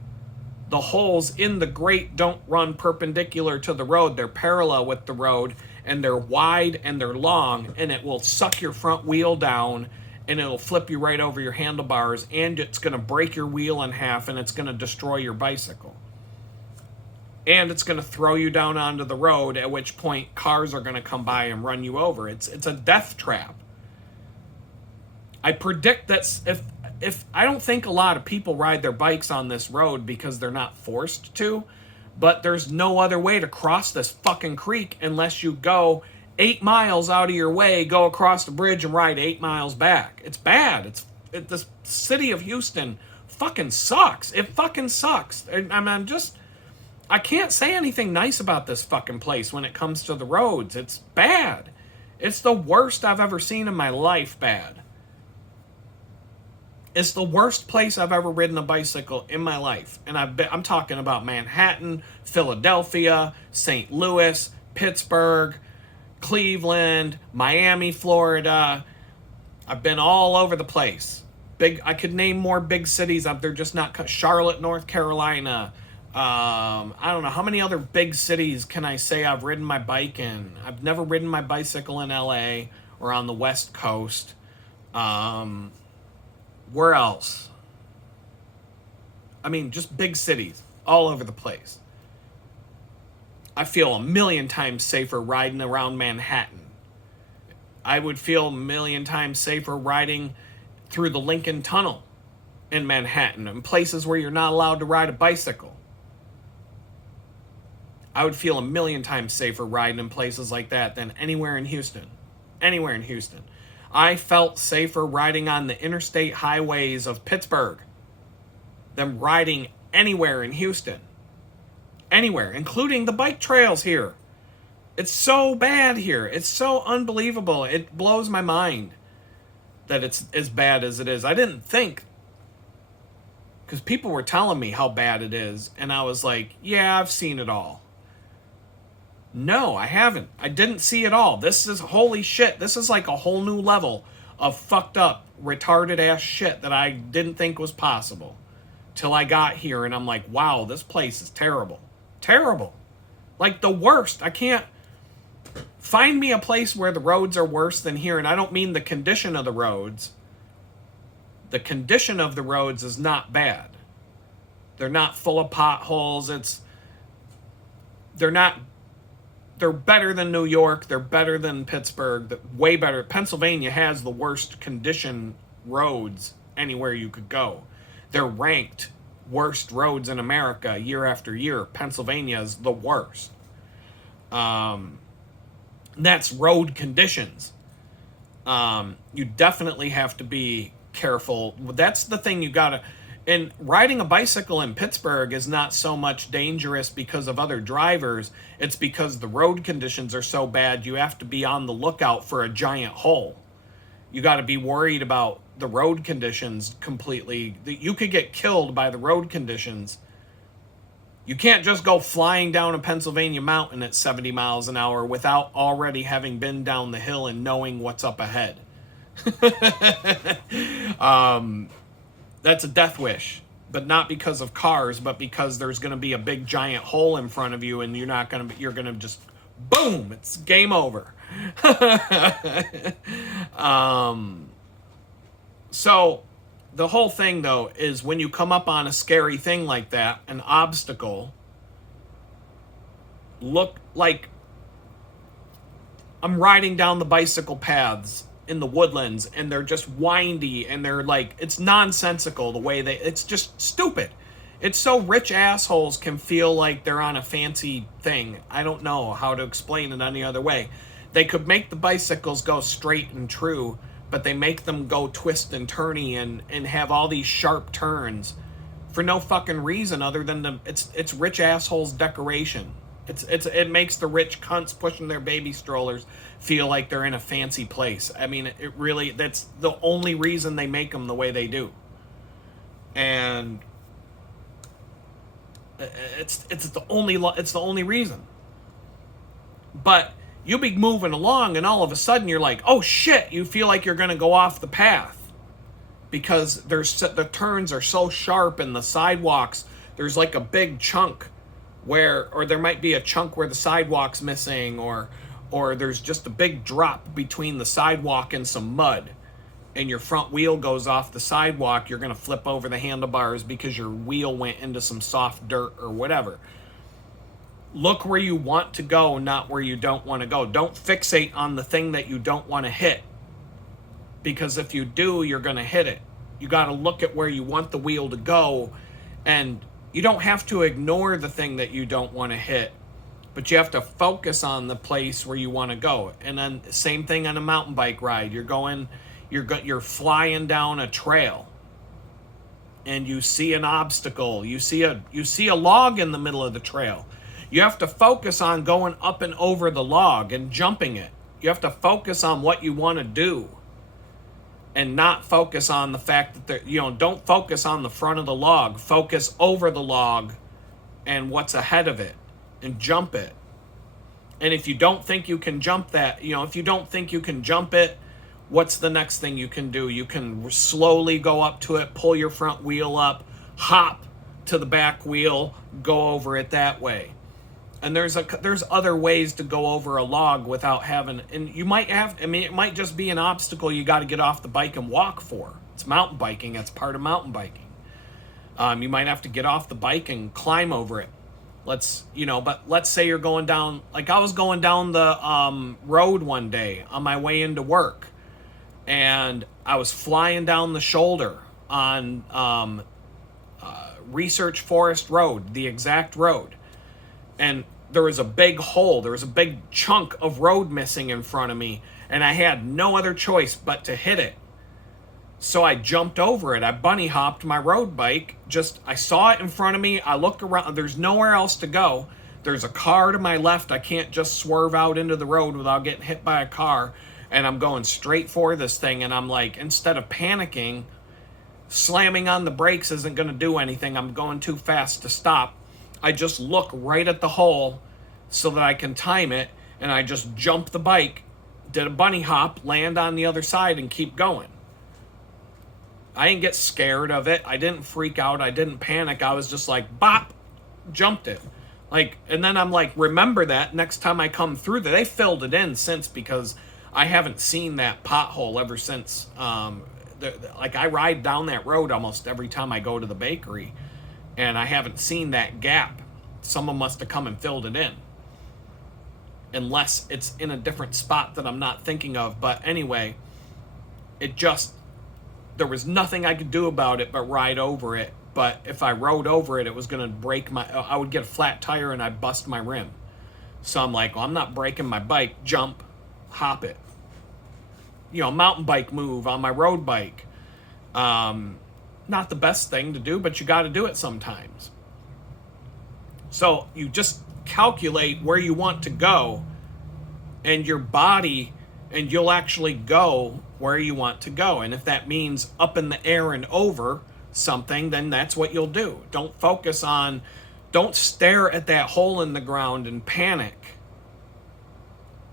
The holes in the grate don't run perpendicular to the road. They're parallel with the road, and they're wide and they're long, and it will suck your front wheel down, and it'll flip you right over your handlebars, and it's going to break your wheel in half, and it's going to destroy your bicycle. And it's going to throw you down onto the road, at which point cars are going to come by and run you over. It's a death trap. I predict that if I don't think a lot of people ride their bikes on this road because they're not forced to, but there's no other way to cross this fucking creek unless you go 8 miles out of your way, go across the bridge and ride 8 miles back. It's bad. The city of Houston fucking sucks. It fucking sucks. I can't say anything nice about this fucking place when it comes to the roads. It's bad. It's the worst I've ever seen in my life bad. It's the worst place I've ever ridden a bicycle in my life. And I'm talking about Manhattan, Philadelphia, St. Louis, Pittsburgh, Cleveland, Miami, Florida. I've been all over the place. I could name more big cities. They're just not... Charlotte, North Carolina. I don't know. How many other big cities can I say I've ridden my bike in? I've never ridden my bicycle in LA or on the West Coast. Where else? I mean, just big cities all over the place. I feel a million times safer riding around Manhattan. I would feel a million times safer riding through the Lincoln Tunnel in Manhattan and places where you're not allowed to ride a bicycle. I would feel a million times safer riding in places like that than anywhere in Houston. Anywhere in Houston. I felt safer riding on the interstate highways of Pittsburgh than riding anywhere in Houston. Anywhere, including the bike trails here. It's so bad here. It's so unbelievable. It blows my mind that it's as bad as it is. I didn't think, because people were telling me how bad it is, and I was like, yeah, I've seen it all. No, I haven't. I didn't see it all. This is holy shit. This is like a whole new level of fucked up, retarded ass shit that I didn't think was possible. Till I got here and I'm like, wow, this place is terrible. Terrible. Like the worst. I can't find me a place where the roads are worse than here. And I don't mean the condition of the roads. The condition of the roads is not bad. They're not full of potholes. They're better than New York. They're better than Pittsburgh. Way better. Pennsylvania has the worst condition roads anywhere you could go. They're ranked worst roads in America year after year. Pennsylvania is the worst. That's road conditions. You definitely have to be careful. That's the thing you gotta... And riding a bicycle in Pittsburgh is not so much dangerous because of other drivers. It's because the road conditions are so bad, you have to be on the lookout for a giant hole. You got to be worried about the road conditions completely. You could get killed by the road conditions You can't just go flying down a Pennsylvania mountain at 70 miles an hour without already having been down the hill and knowing what's up ahead. That's a death wish, but not because of cars, but because there's going to be a big giant hole in front of you, and you're going to just boom, it's game over. So the whole thing, though, is when you come up on a scary thing like that, an obstacle, look like I'm riding down the bicycle paths in the woodlands, and they're just windy, and they're like, it's nonsensical the way it's just stupid. It's so rich assholes can feel like they're on a fancy thing. I don't know how to explain it any other way. They could make the bicycles go straight and true, but they make them go twist and turny and have all these sharp turns for no fucking reason other than it's rich assholes decoration. It makes the rich cunts pushing their baby strollers feel like they're in a fancy place. I mean, it really, that's the only reason they make them the way they do. And it's the only reason. But you'll be moving along, and all of a sudden you're like, oh shit, you feel like you're going to go off the path because the turns are so sharp, and the sidewalks, there's like a big chunk or there might be a chunk where the sidewalk's missing, or there's just a big drop between the sidewalk and some mud, and your front wheel goes off the sidewalk. You're going to flip over the handlebars because your wheel went into some soft dirt or whatever. Look where you want to go, not where you don't want to go. Don't fixate on the thing that you don't want to hit, because if you do, you're going to hit it. You got to look at where you want the wheel to go, and you don't have to ignore the thing that you don't want to hit, but you have to focus on the place where you want to go. And then same thing on a mountain bike ride. You're flying down a trail, and you see an obstacle. You see a log in the middle of the trail. You have to focus on going up and over the log and jumping it. You have to focus on what you want to do, and not focus on the fact that don't focus on the front of the log. Focus over the log and what's ahead of it, and jump it. And if you don't think you can jump that, if you don't think you can jump it, what's the next thing you can do? You can slowly go up to it, pull your front wheel up, hop to the back wheel, go over it that way. And there's other ways to go over a log without having, and you might have, it might just be an obstacle you got to get off the bike and walk for. It's mountain biking. That's part of mountain biking. You might have to get off the bike and climb over it. But let's say you're going down, like I was going down the road one day on my way into work, and I was flying down the shoulder on Research Forest Road, the exact road. And there was a big hole. There was a big chunk of road missing in front of me, and I had no other choice but to hit it. So I jumped over it. I bunny hopped my road bike. I saw it in front of me. I looked around. There's nowhere else to go. There's a car to my left. I can't just swerve out into the road without getting hit by a car. And I'm going straight for this thing. And I'm like, instead of panicking, slamming on the brakes isn't going to do anything. I'm going too fast to stop. I just look right at the hole so that I can time it, and I just jump the bike, did a bunny hop, land on the other side, and keep going. I didn't get scared of it. I didn't freak out. I didn't panic. I was just like, bop, jumped it. And then I'm like, remember that next time I come through there. They filled it in since, because I haven't seen that pothole ever since. I ride down that road almost every time I go to the bakery, and I haven't seen that gap. Someone must have come and filled it in. Unless it's in a different spot that I'm not thinking of. But anyway, there was nothing I could do about it but ride over it. But if I rode over it, it was going to I would get a flat tire and I'd bust my rim. So I'm like, well, I'm not breaking my bike. Jump, hop it. Mountain bike move on my road bike. Not the best thing to do, but you got to do it sometimes. So you just calculate where you want to go, and your body, and you'll actually go where you want to go. And if that means up in the air and over something, then that's what you'll do. Don't focus on Don't stare at that hole in the ground and panic.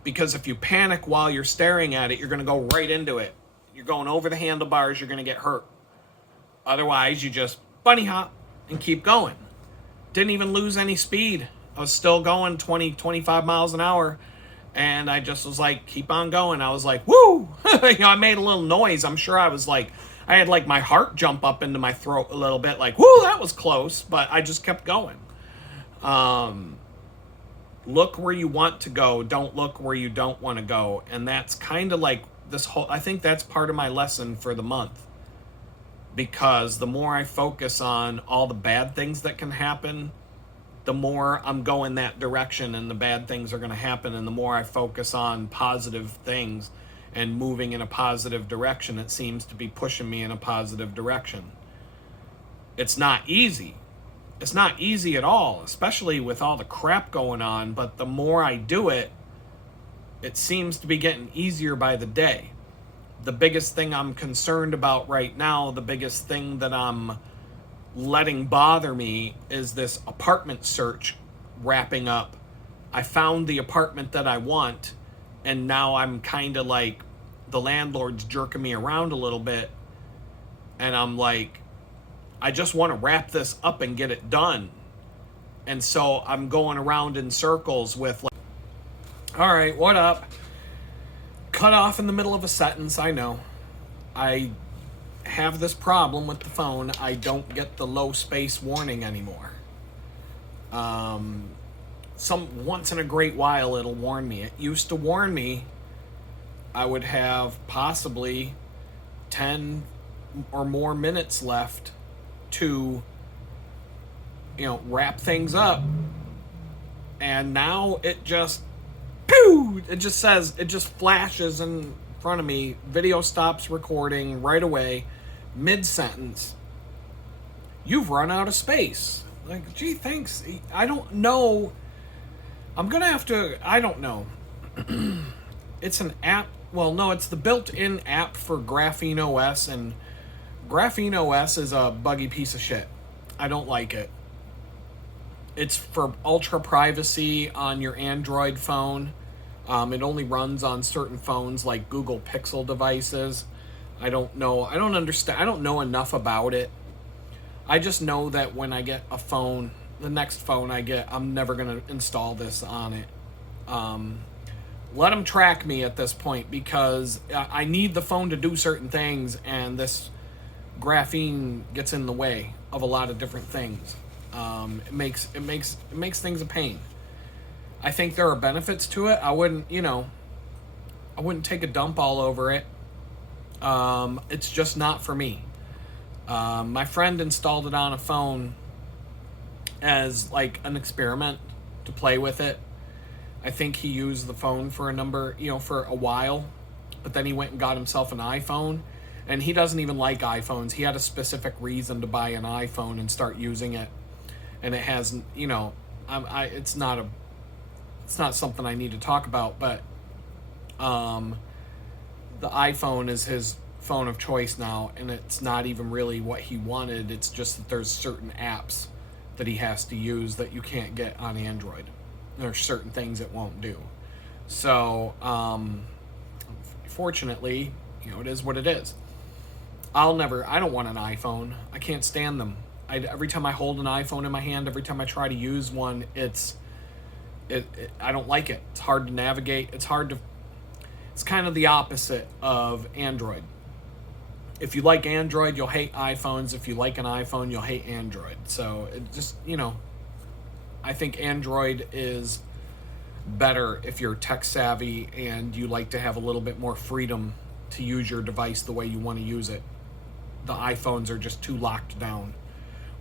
Because if you panic while you're staring at it, you're going to go right into it. You're going over the handlebars, you're going to get hurt. Otherwise, you just bunny hop and keep going. Didn't even lose any speed. I was still going 20, 25 miles an hour. And I just was like, keep on going. I was like, woo! I made a little noise. I'm sure I was like, I had like my heart jump up into my throat a little bit. Like, woo, that was close. But I just kept going. Look where you want to go. Don't look where you don't want to go. And that's kind of like this whole, I think that's part of my lesson for the month. Because the more I focus on all the bad things that can happen, the more I'm going that direction and the bad things are going to happen. And the more I focus on positive things and moving in a positive direction, it seems to be pushing me in a positive direction. It's not easy. It's not easy at all, especially with all the crap going on. But the more I do it, it seems to be getting easier by the day. The biggest thing I'm concerned about right now, the biggest thing that I'm letting bother me is this apartment search wrapping up. I found the apartment that I want, and now I'm kind of like, the landlord's jerking me around a little bit, and I'm like, I just want to wrap this up and get it done. And so I'm going around in circles with like, all right, what up? Cut off in the middle of a sentence, I know. I have this problem with the phone. I don't get the low space warning anymore. Once in a great while it'll warn me. It used to warn me I would have possibly 10 or more minutes left to, wrap things up. And now it just says, it just flashes in front of me. Video stops recording right away, mid-sentence. You've run out of space. Like, gee, thanks. I don't know. I'm going to have to, I don't know. It's an app. Well, no, it's the built-in app for Graphene OS, and Graphene OS is a buggy piece of shit. I don't like it. It's for ultra privacy on your Android phone. It only runs on certain phones like Google Pixel devices. I don't know. I don't understand. I don't know enough about it. I just know that when I get a phone, the next phone I get, I'm never going to install this on it. Let them track me at this point, because I need the phone to do certain things, and this graphene gets in the way of a lot of different things. It makes things a pain. I think there are benefits to it. I wouldn't take a dump all over it. It's just not for me. My friend installed it on a phone as like an experiment to play with it. I think he used the phone for a while, but then he went and got himself an iPhone, and he doesn't even like iPhones. He had a specific reason to buy an iPhone and start using it, and it has, it's not something I need to talk about, but the iPhone is his phone of choice now, and it's not even really what he wanted. It's just that there's certain apps that he has to use that you can't get on Android. There's certain things it won't do. So, fortunately, it is what it is. I don't want an iPhone. I can't stand them. Every time I hold an iPhone in my hand, every time I try to use one, I don't like it. It's hard to navigate. It's kind of the opposite of Android. If you like Android, you'll hate iPhones. If you like an iPhone, you'll hate Android. So it just, I think Android is better if you're tech savvy and you like to have a little bit more freedom to use your device the way you want to use it. The iPhones are just too locked down.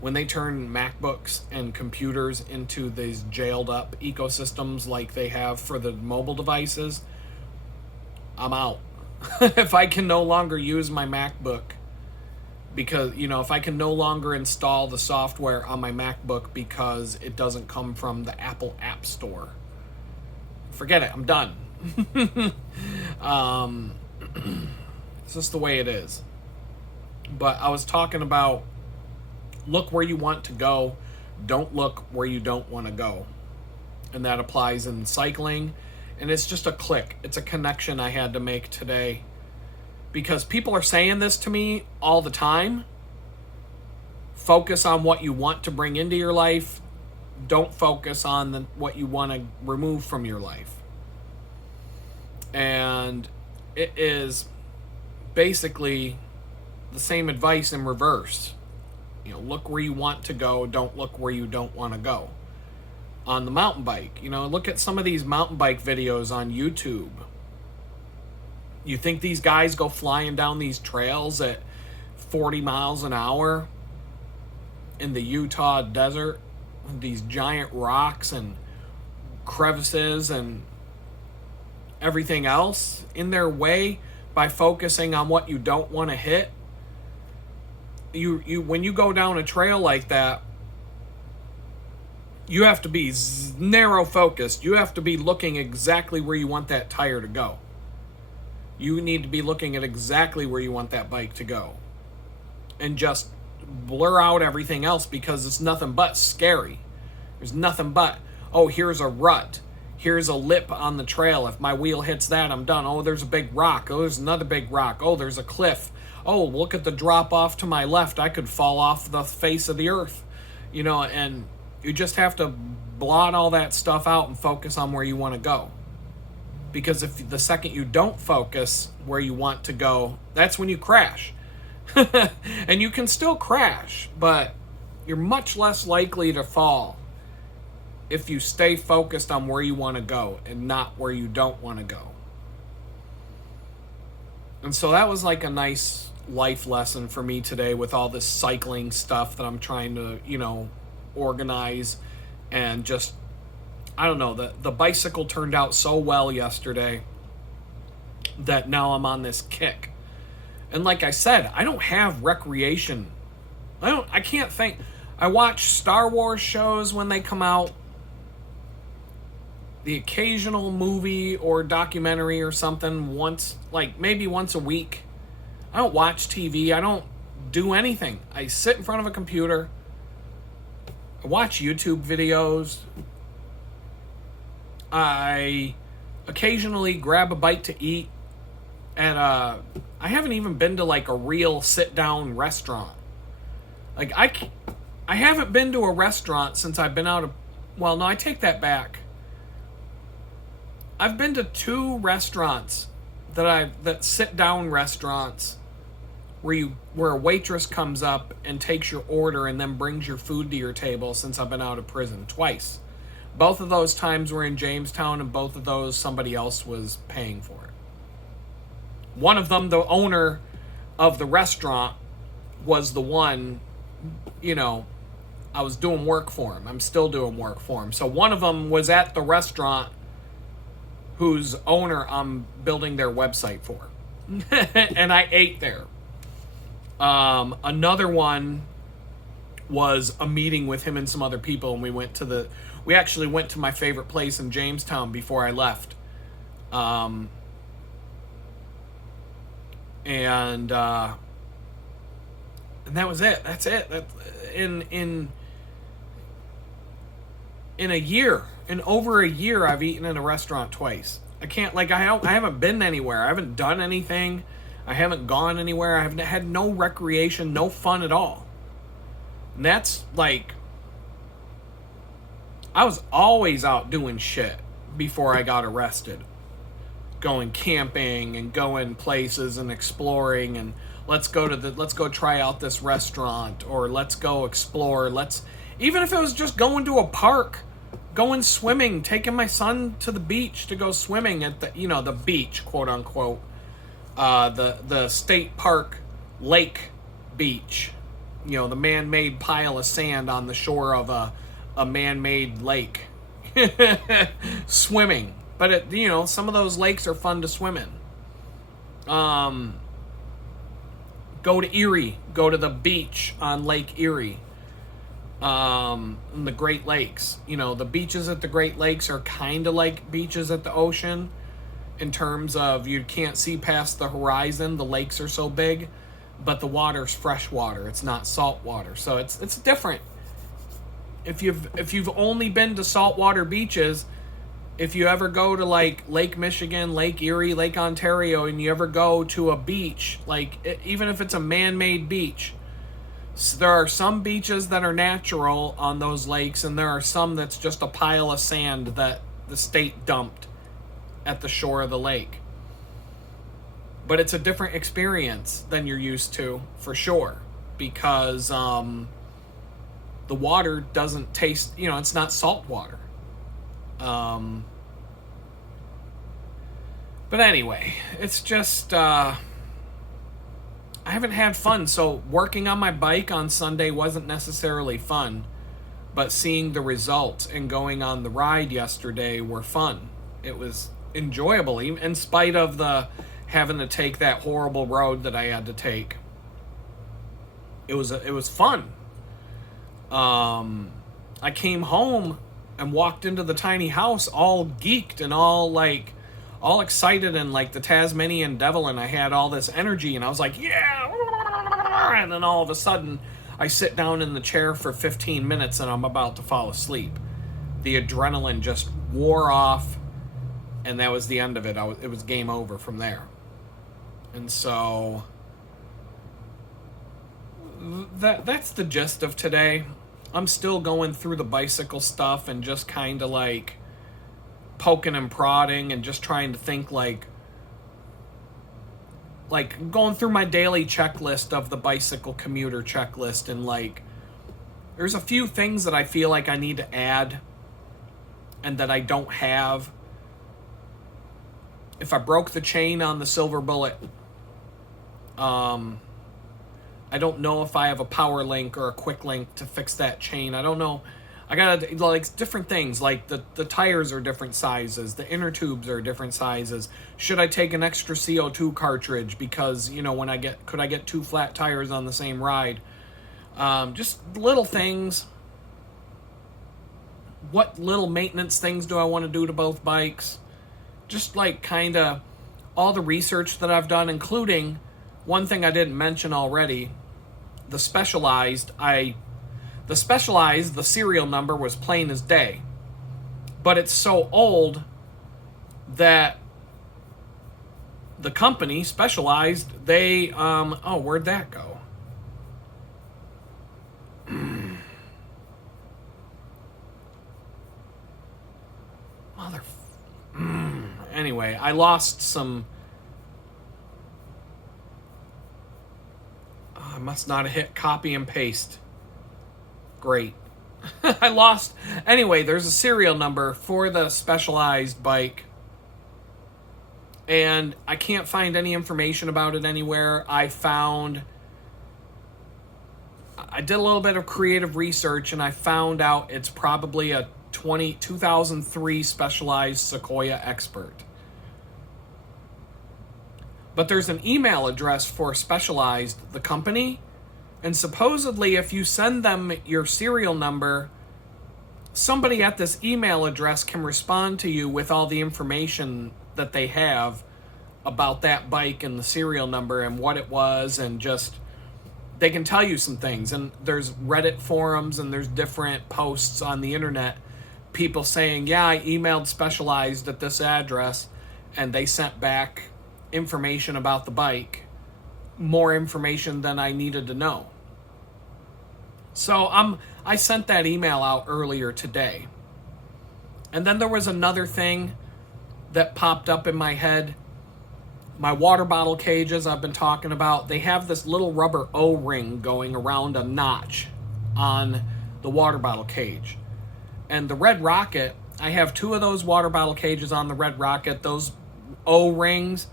When they turn MacBooks and computers into these jailed up ecosystems like they have for the mobile devices, I'm out. If I can no longer use my MacBook because, if I can no longer install the software on my MacBook because it doesn't come from the Apple App Store, forget it. I'm done. It's just the way it is. But I was talking about, look where you want to go. don't look where you don't want to go. And that applies in cycling. And it's just a click. It's a connection I had to make today. Because people are saying this to me all the time. Focus on what you want to bring into your life. Don't focus on what you want to remove from your life. And it is basically the same advice in reverse. Look where you want to go. Don't look where you don't want to go. On the mountain bike, look at some of these mountain bike videos on YouTube. You think these guys go flying down these trails at 40 miles an hour in the Utah desert with these giant rocks and crevices and everything else in their way by focusing on what you don't want to hit? You when you go down a trail like that, you have to be narrow focused. You have to be looking exactly where you want that tire to go. You need to be looking at exactly where you want that bike to go. And just blur out everything else, because it's nothing but scary. There's nothing but, oh, here's a rut. Here's a lip on the trail. If my wheel hits that, I'm done. Oh, there's a big rock. Oh, there's another big rock. Oh, there's a cliff. Oh, look at the drop off to my left. I could fall off the face of the earth. And you just have to blot all that stuff out and focus on where you want to go. Because if the second you don't focus where you want to go, that's when you crash. And you can still crash, but you're much less likely to fall if you stay focused on where you want to go and not where you don't want to go. And so that was like a nice life lesson for me today with all this cycling stuff that I'm trying to, organize. And just, I don't know, the bicycle turned out so well yesterday that now I'm on this kick. And like I said, I don't have recreation. I can't think. I watch Star Wars shows when they come out. The occasional movie or documentary or something maybe once a week. I don't watch TV. I don't do anything. I sit in front of a computer. I watch YouTube videos. I occasionally grab a bite to eat. And I haven't even been to like a real sit-down restaurant. Like I haven't been to a restaurant since I've been out of... Well, no, I take that back. I've been to 2 restaurants that sit-down restaurants where a waitress comes up and takes your order and then brings your food to your table since I've been out of prison. Twice. Both of those times were in Jamestown, and both of those somebody else was paying for it. One of them, the owner of the restaurant, was the one, I was doing work for him. I'm still doing work for him. So one of them was at the restaurant whose owner I'm building their website for. And I ate there. Another one was a meeting with him and some other people, and we actually went to my favorite place in Jamestown before I left. And that was it. That's it. In a year, in over a year, I've eaten in a restaurant twice. I haven't been anywhere. I haven't done anything. I haven't gone anywhere. I haven't had no recreation, no fun at all. And that's like, I was always out doing shit before I got arrested. Going camping and going places and exploring, and let's go try out this restaurant, or let's go explore. Even if it was just going to a park, going swimming, taking my son to the beach to go swimming at the beach, quote unquote, the state park lake beach, the man-made pile of sand on the shore of a man-made lake, swimming. But some of those lakes are fun to swim in. Go to Erie. Go to the beach on Lake Erie. In the Great Lakes. The beaches at the Great Lakes are kind of like beaches at the ocean in terms of you can't see past the horizon. The lakes are so big, but the water's fresh water. It's not salt water. So it's different. if you've only been to saltwater beaches, if you ever go to like Lake Michigan, Lake Erie, Lake Ontario, and you ever go to a beach, like even if it's a man-made beach, there are some beaches that are natural on those lakes, and there are some that's just a pile of sand that the state dumped at the shore of the lake. But it's a different experience than you're used to, for sure, because the water doesn't taste, it's not salt water. But anyway, it's just, I haven't had fun. So working on my bike on Sunday wasn't necessarily fun, but seeing the results and going on the ride yesterday were fun. It was enjoyable, even in spite of the having to take that horrible road that I had to take. It was fun. I came home and walked into the tiny house all geeked and all excited and like the Tasmanian devil, and I had all this energy and I was like, yeah, and then all of a sudden I sit down in the chair for 15 minutes and I'm about to fall asleep. The adrenaline just wore off, and that was the end of it. It was game over from there. And so that's the gist of today. I'm still going through the bicycle stuff and just kind of like poking and prodding and just trying to think like going through my daily checklist of the bicycle commuter checklist, and like there's a few things that I feel like I need to add and that I don't have. If I broke the chain on the Silver Bullet, I don't know if I have a power link or a quick link to fix that chain. I don't know. I gotta, like, different things, like the tires are different sizes, the inner tubes are different sizes. Should I take an extra CO2 cartridge because, could I get 2 flat tires on the same ride? Just little things. What little maintenance things do I want to do to both bikes? Just like kind of all the research that I've done, including one thing I didn't mention already, the Specialized, the serial number was plain as day. But it's so old that the company, Specialized, they, where'd that go? Anyway, I lost some... I must not have hit copy and paste. Great. I lost... Anyway, there's a serial number for the Specialized bike, and I can't find any information about it anywhere. I did a little bit of creative research, and I found out it's probably a 2003 Specialized Sequoia Expert. But there's an email address for Specialized, the company, and supposedly if you send them your serial number, somebody at this email address can respond to you with all the information that they have about that bike and the serial number and what it was, and just they can tell you some things. And there's Reddit forums and there's different posts on the internet, people saying, yeah, I emailed Specialized at this address and they sent back information about the bike, more information than I needed to know. So I sent that email out earlier today. And then there was another thing that popped up in my head. My water bottle cages I've been talking about, they have this little rubber O-ring going around a notch on the water bottle cage. And the Red Rocket, I have 2 of those water bottle cages on the Red Rocket. Those O-rings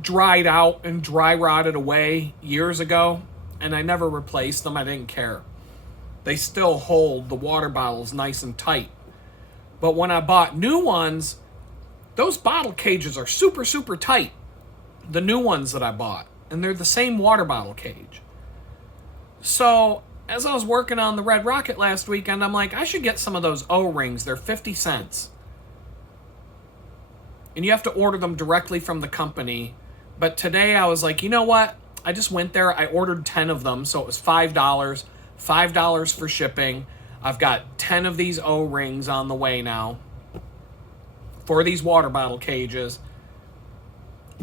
dried out and dry rotted away years ago, and I never replaced them. I didn't care. They still hold the water bottles nice and tight. But when I bought new ones, those bottle cages are super, super tight. The new ones that I bought. And they're the same water bottle cage. So, as I was working on the Red Rocket last weekend, I'm like, I should get some of those O-rings. They're 50 cents. And you have to order them directly from the company. But today I was like, you know what? I just went there. I ordered 10 of them. So it was $5. $5 for shipping. I've got 10 of these O-rings on the way now for these water bottle cages.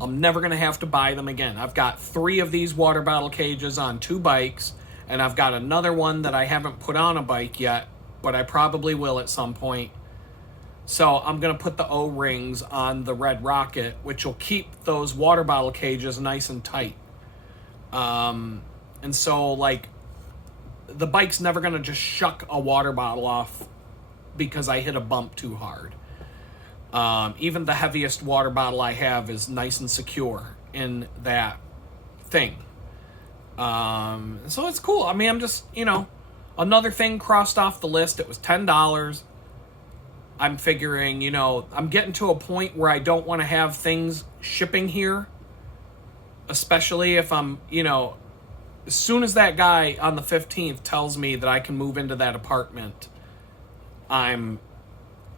I'm never going to have to buy them again. I've got 3 of these water bottle cages on 2 bikes, and I've got another one that I haven't put on a bike yet, but I probably will at some point. So I'm going to put the O-rings on the Red Rocket, which will keep those water bottle cages nice and tight. And so, like, the bike's never going to just shuck a water bottle off because I hit a bump too hard. Even the heaviest water bottle I have is nice and secure in that thing. So it's cool. I mean, I'm just, another thing crossed off the list. It was $10. I'm figuring, I'm getting to a point where I don't want to have things shipping here, especially if I'm, as soon as that guy on the 15th tells me that I can move into that apartment, I'm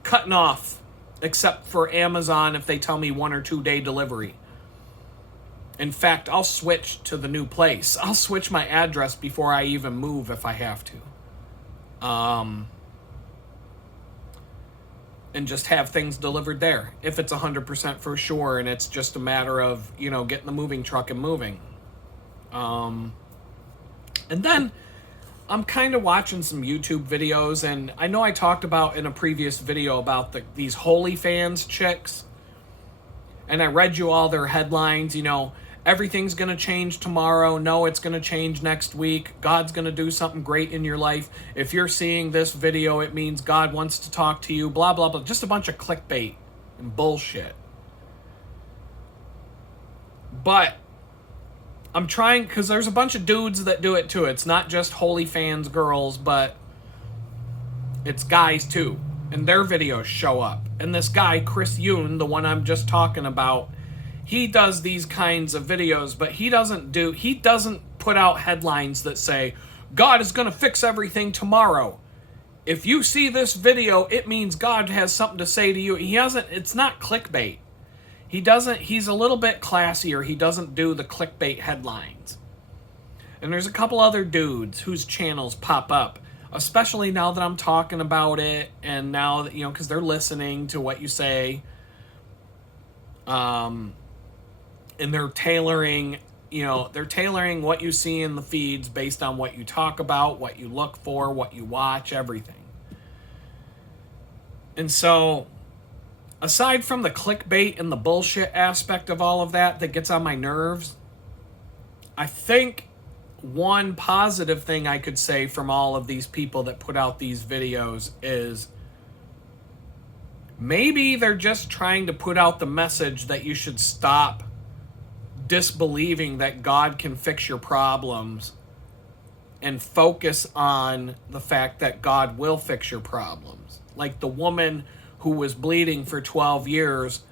cutting off, except for Amazon if they tell me 1 or 2 day delivery. In fact, I'll switch to the new place. I'll switch my address before I even move if I have to. And just have things delivered there if it's 100% for sure and it's just a matter of, getting the moving truck and moving. And then I'm kind of watching some YouTube videos, and I know I talked about in a previous video about these OnlyFans chicks, and I read you all their headlines, everything's going to change tomorrow. No, it's going to change next week. God's going to do something great in your life. If you're seeing this video, it means God wants to talk to you, blah, blah, blah. Just a bunch of clickbait and bullshit. But I'm trying, because there's a bunch of dudes that do it too. It's not just OnlyFans girls, but it's guys too. And their videos show up. And this guy, Chris Yoon, the one I'm just talking about, he does these kinds of videos, but he doesn't put out headlines that say, God is going to fix everything tomorrow. If you see this video, it means God has something to say to you. It's not clickbait. He's a little bit classier. He doesn't do the clickbait headlines. And there's a couple other dudes whose channels pop up, especially now that I'm talking about it, and now that, because they're listening to what you say. And they're tailoring what you see in the feeds based on what you talk about, what you look for, what you watch, everything. And so, aside from the clickbait and the bullshit aspect of all of that gets on my nerves, I think one positive thing I could say from all of these people that put out these videos is maybe they're just trying to put out the message that you should stop disbelieving that God can fix your problems and focus on the fact that God will fix your problems. Like the woman who was bleeding for 12 years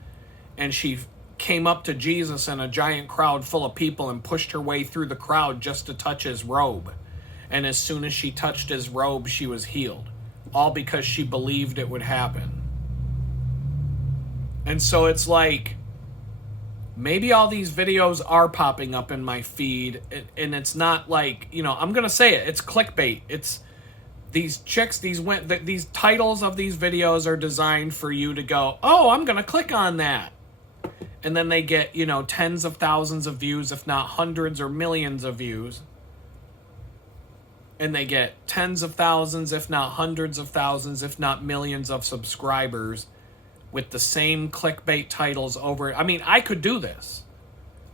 and she came up to Jesus in a giant crowd full of people and pushed her way through the crowd just to touch his robe. And as soon as she touched his robe, she was healed. All because she believed it would happen. And so it's like, maybe all these videos are popping up in my feed, and it's not like, I'm going to say it, it's clickbait. It's these chicks, these titles of these videos are designed for you to go, oh, I'm going to click on that. And then they get, tens of thousands of views, if not hundreds or millions of views. And they get tens of thousands, if not hundreds of thousands, if not millions of subscribers with the same clickbait titles over. I mean, I could do this.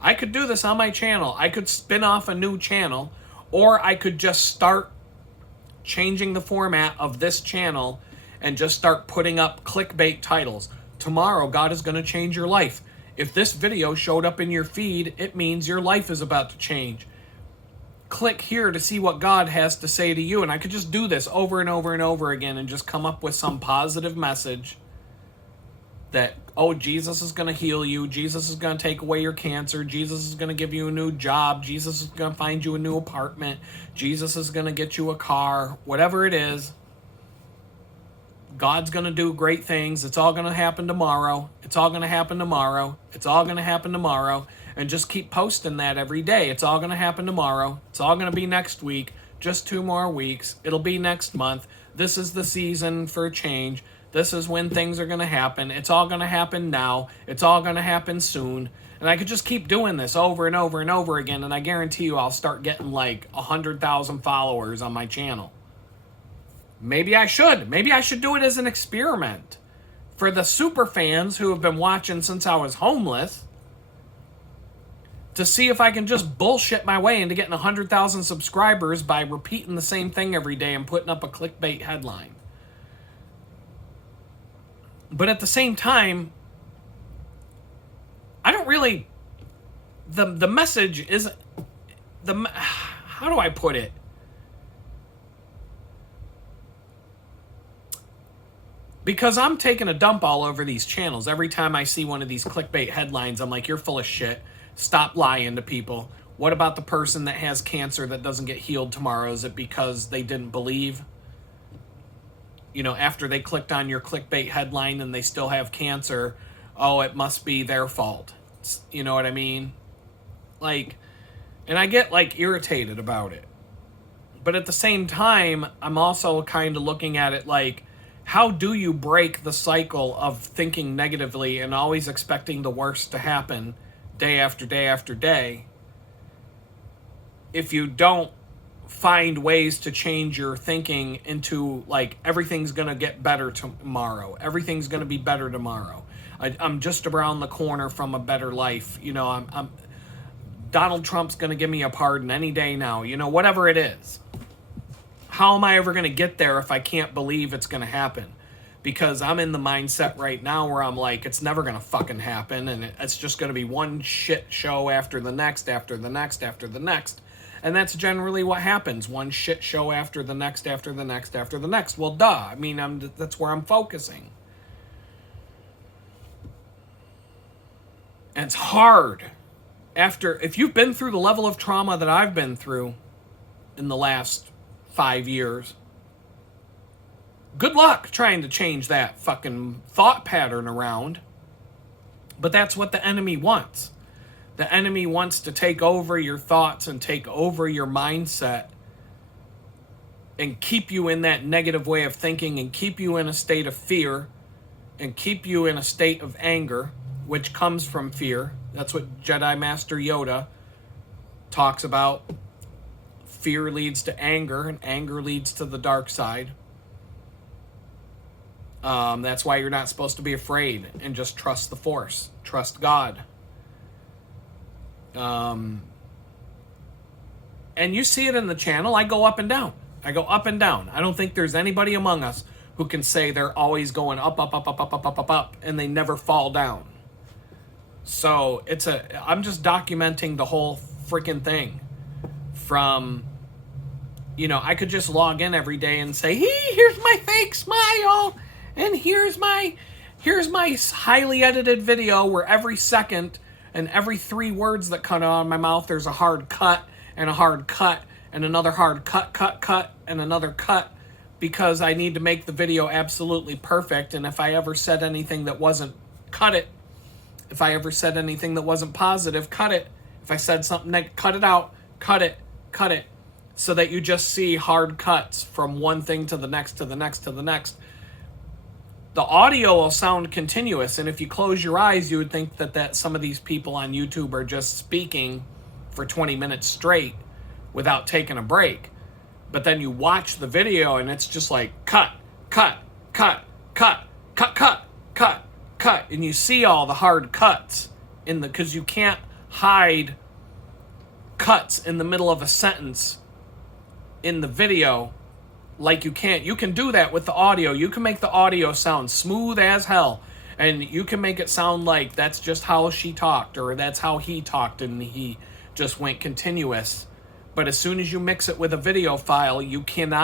I could do this on my channel. I could spin off a new channel, or I could just start changing the format of this channel and just start putting up clickbait titles. Tomorrow, God is going to change your life. If this video showed up in your feed, it means your life is about to change. Click here to see what God has to say to you. And I could just do this over and over and over again and just come up with some positive message that, oh, Jesus is going to heal you. Jesus is going to take away your cancer. Jesus is going to give you a new job. Jesus is going to find you a new apartment. Jesus is going to get you a car. Whatever it is, God's going to do great things. It's all going to happen tomorrow. It's all going to happen tomorrow. It's all going to happen tomorrow. And just keep posting that every day. It's all going to happen tomorrow. It's all going to be next week. Just 2 more weeks. It'll be next month. This is the season for change. This is when things are going to happen. It's all going to happen now. It's all going to happen soon. And I could just keep doing this over and over and over again, and I guarantee you I'll start getting like 100,000 followers on my channel. Maybe I should. Maybe I should do it as an experiment. For the super fans who have been watching since I was homeless, to see if I can just bullshit my way into getting 100,000 subscribers by repeating the same thing every day and putting up a clickbait headline. But at the same time, I don't really... The message isn't... How do I put it? Because I'm taking a dump all over these channels. Every time I see one of these clickbait headlines, I'm like, you're full of shit. Stop lying to people. What about the person that has cancer that doesn't get healed tomorrow? Is it because they didn't believe? You know, after they clicked on your clickbait headline and they still have cancer, oh, it must be their fault. You know what I mean? Like, and I get, like, irritated about it. But at the same time, I'm also kind of looking at it like, how do you break the cycle of thinking negatively and always expecting the worst to happen day after day after day if you don't find ways to change your thinking into, like, everything's going to get better tomorrow. Everything's going to be better tomorrow. I'm just around the corner from a better life. You know, I'm Donald Trump's going to give me a pardon any day now. You know, whatever it is. How am I ever going to get there if I can't believe it's going to happen? Because I'm in the mindset right now where I'm like, it's never going to fucking happen, and it's just going to be one shit show after the next, after the next, after the next. And that's generally what happens. One shit show after the next, after the next, after the next. Well, duh. I mean, that's where I'm focusing. And it's hard. If you've been through the level of trauma that I've been through in the last 5 years, good luck trying to change that fucking thought pattern around. But that's what the enemy wants. The enemy wants to take over your thoughts and take over your mindset and keep you in that negative way of thinking and keep you in a state of fear and keep you in a state of anger, which comes from fear. That's what Jedi Master Yoda talks about. Fear leads to anger, and anger leads to the dark side. That's why you're not supposed to be afraid and just trust the Force. Trust God. And you see it in the channel. I go up and down. I go up and down. I don't think there's anybody among us who can say they're always going up, up, up, up, up, up, up, up, up, and they never fall down. So I'm just documenting the whole freaking thing. From, you know, I could just log in every day and say, hey, here's my fake smile, and here's my highly edited video where every second and every 3 words that come out of my mouth, there's a hard cut and a hard cut and another hard cut and another cut, because I need to make the video absolutely perfect. And if I ever said anything that wasn't, cut it. If I ever said anything that wasn't positive, cut it. If I said something negative, cut it out, cut it, so that you just see hard cuts from one thing to the next, to the next, to the next. The audio will sound continuous, and if you close your eyes, you would think that some of these people on YouTube are just speaking for 20 minutes straight without taking a break. But then you watch the video, and it's just like cut, cut, cut, cut, cut, cut, cut, cut, and you see all the hard cuts because you can't hide cuts in the middle of a sentence in the video like you can do that with the audio. You can make the audio sound smooth as hell, and you can make it sound like that's just how she talked, or that's how he talked and he just went continuous. But as soon as you mix it with a video file, you can't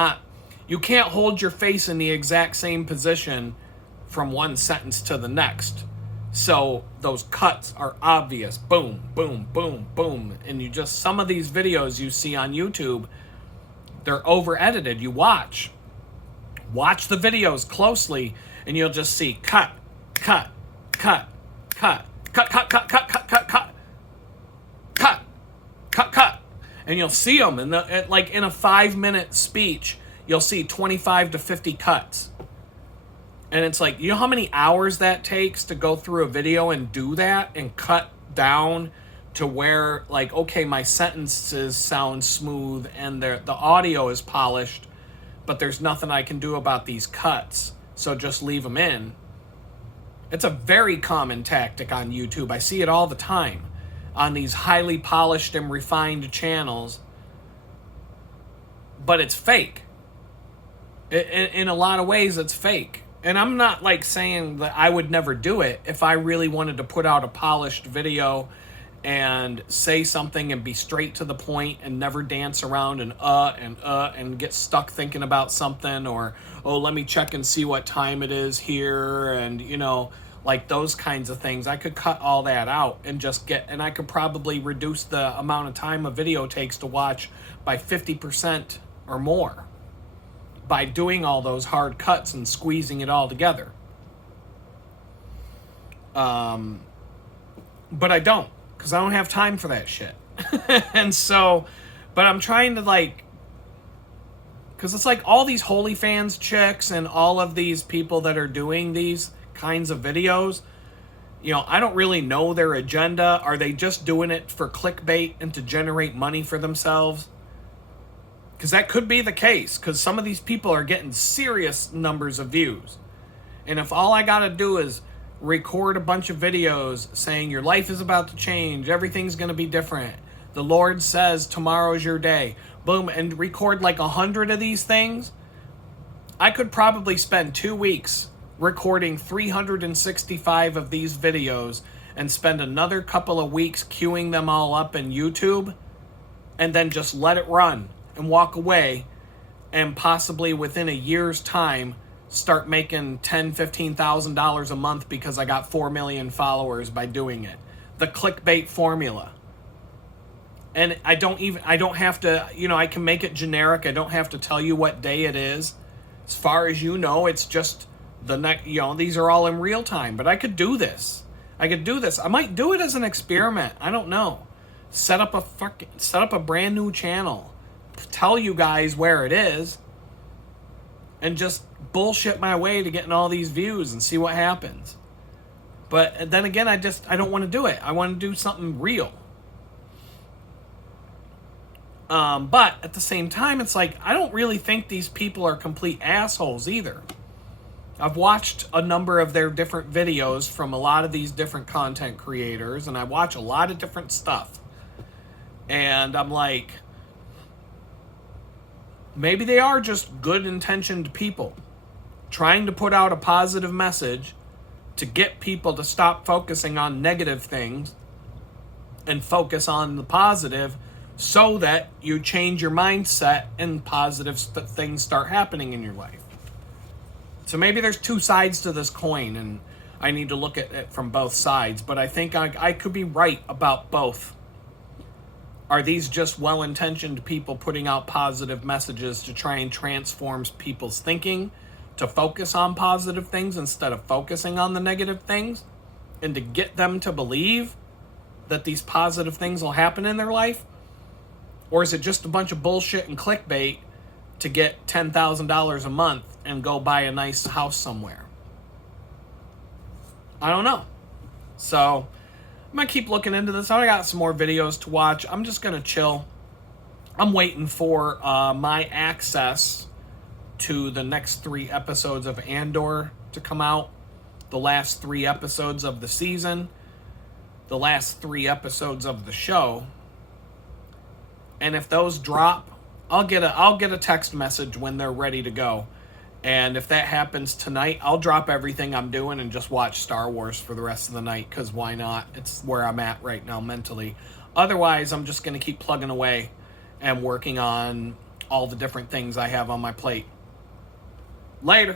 hold your face in the exact same position from one sentence to the next. So those cuts are obvious. Boom, boom, boom, boom. And some of these videos you see on YouTube, they're over edited. You watch the videos closely, and you'll just see cut, cut, cut, cut, cut, cut, cut, cut, cut, cut, cut, cut, cut, cut. And you'll see them like in a 5-minute speech, you'll see 25 to 50 cuts. And it's like, you know how many hours that takes to go through a video and do that and cut down to where, like, okay, my sentences sound smooth and the audio is polished, but there's nothing I can do about these cuts, so just leave them in. It's a very common tactic on YouTube. I see it all the time on these highly polished and refined channels, but it's fake. In a lot of ways, it's fake. And I'm not like saying that I would never do it if I really wanted to put out a polished video and say something and be straight to the point and never dance around and get stuck thinking about something, or, oh, let me check and see what time it is here, and, you know, like those kinds of things. I could cut all that out and and I could probably reduce the amount of time a video takes to watch by 50% or more by doing all those hard cuts and squeezing it all together. But I don't, because I don't have time for that shit. And so, but I'm trying to, like, because it's like all these OnlyFans chicks and all of these people that are doing these kinds of videos, you know, I don't really know their agenda. Are they just doing it for clickbait and to generate money for themselves? Because that could be the case, because some of these people are getting serious numbers of views. And if all I got to do is record a bunch of videos saying your life is about to change, everything's going to be different, the Lord says tomorrow's your day, boom, and record like 100 of these things, I could probably spend 2 weeks recording 365 of these videos and spend another couple of weeks queuing them all up in YouTube, and then just let it run and walk away, and possibly within a year's time start making $10,000-$15,000 a month because I got 4 million followers by doing it. The clickbait formula. And I don't have to, you know, I can make it generic. I don't have to tell you what day it is. As far as you know, it's just you know, these are all in real time, but I could do this. I might do it as an experiment. I don't know. Set up a brand new channel. Tell you guys where it is and just bullshit my way to getting all these views and see what happens. But then again, I don't want to do it. I want to do something real. But at the same time, it's like, I don't really think these people are complete assholes either. I've watched a number of their different videos from a lot of these different content creators, and I watch a lot of different stuff. And I'm like, maybe they are just good-intentioned people trying to put out a positive message to get people to stop focusing on negative things and focus on the positive, so that you change your mindset and positive things start happening in your life. So maybe there's two sides to this coin, and I need to look at it from both sides, but I think I could be right about both. Are these just well-intentioned people putting out positive messages to try and transform people's thinking to focus on positive things instead of focusing on the negative things, and to get them to believe that these positive things will happen in their life? Or is it just a bunch of bullshit and clickbait to get $10,000 a month and go buy a nice house somewhere? I don't know. So I'm going to keep looking into this. I got some more videos to watch. I'm just going to chill. I'm waiting for my access to the next 3 episodes of Andor to come out. The last 3 episodes of the season. The last 3 episodes of the show. And if those drop, I'll get a text message when they're ready to go. And if that happens tonight, I'll drop everything I'm doing and just watch Star Wars for the rest of the night, because why not? It's where I'm at right now mentally. Otherwise, I'm just going to keep plugging away and working on all the different things I have on my plate. Later.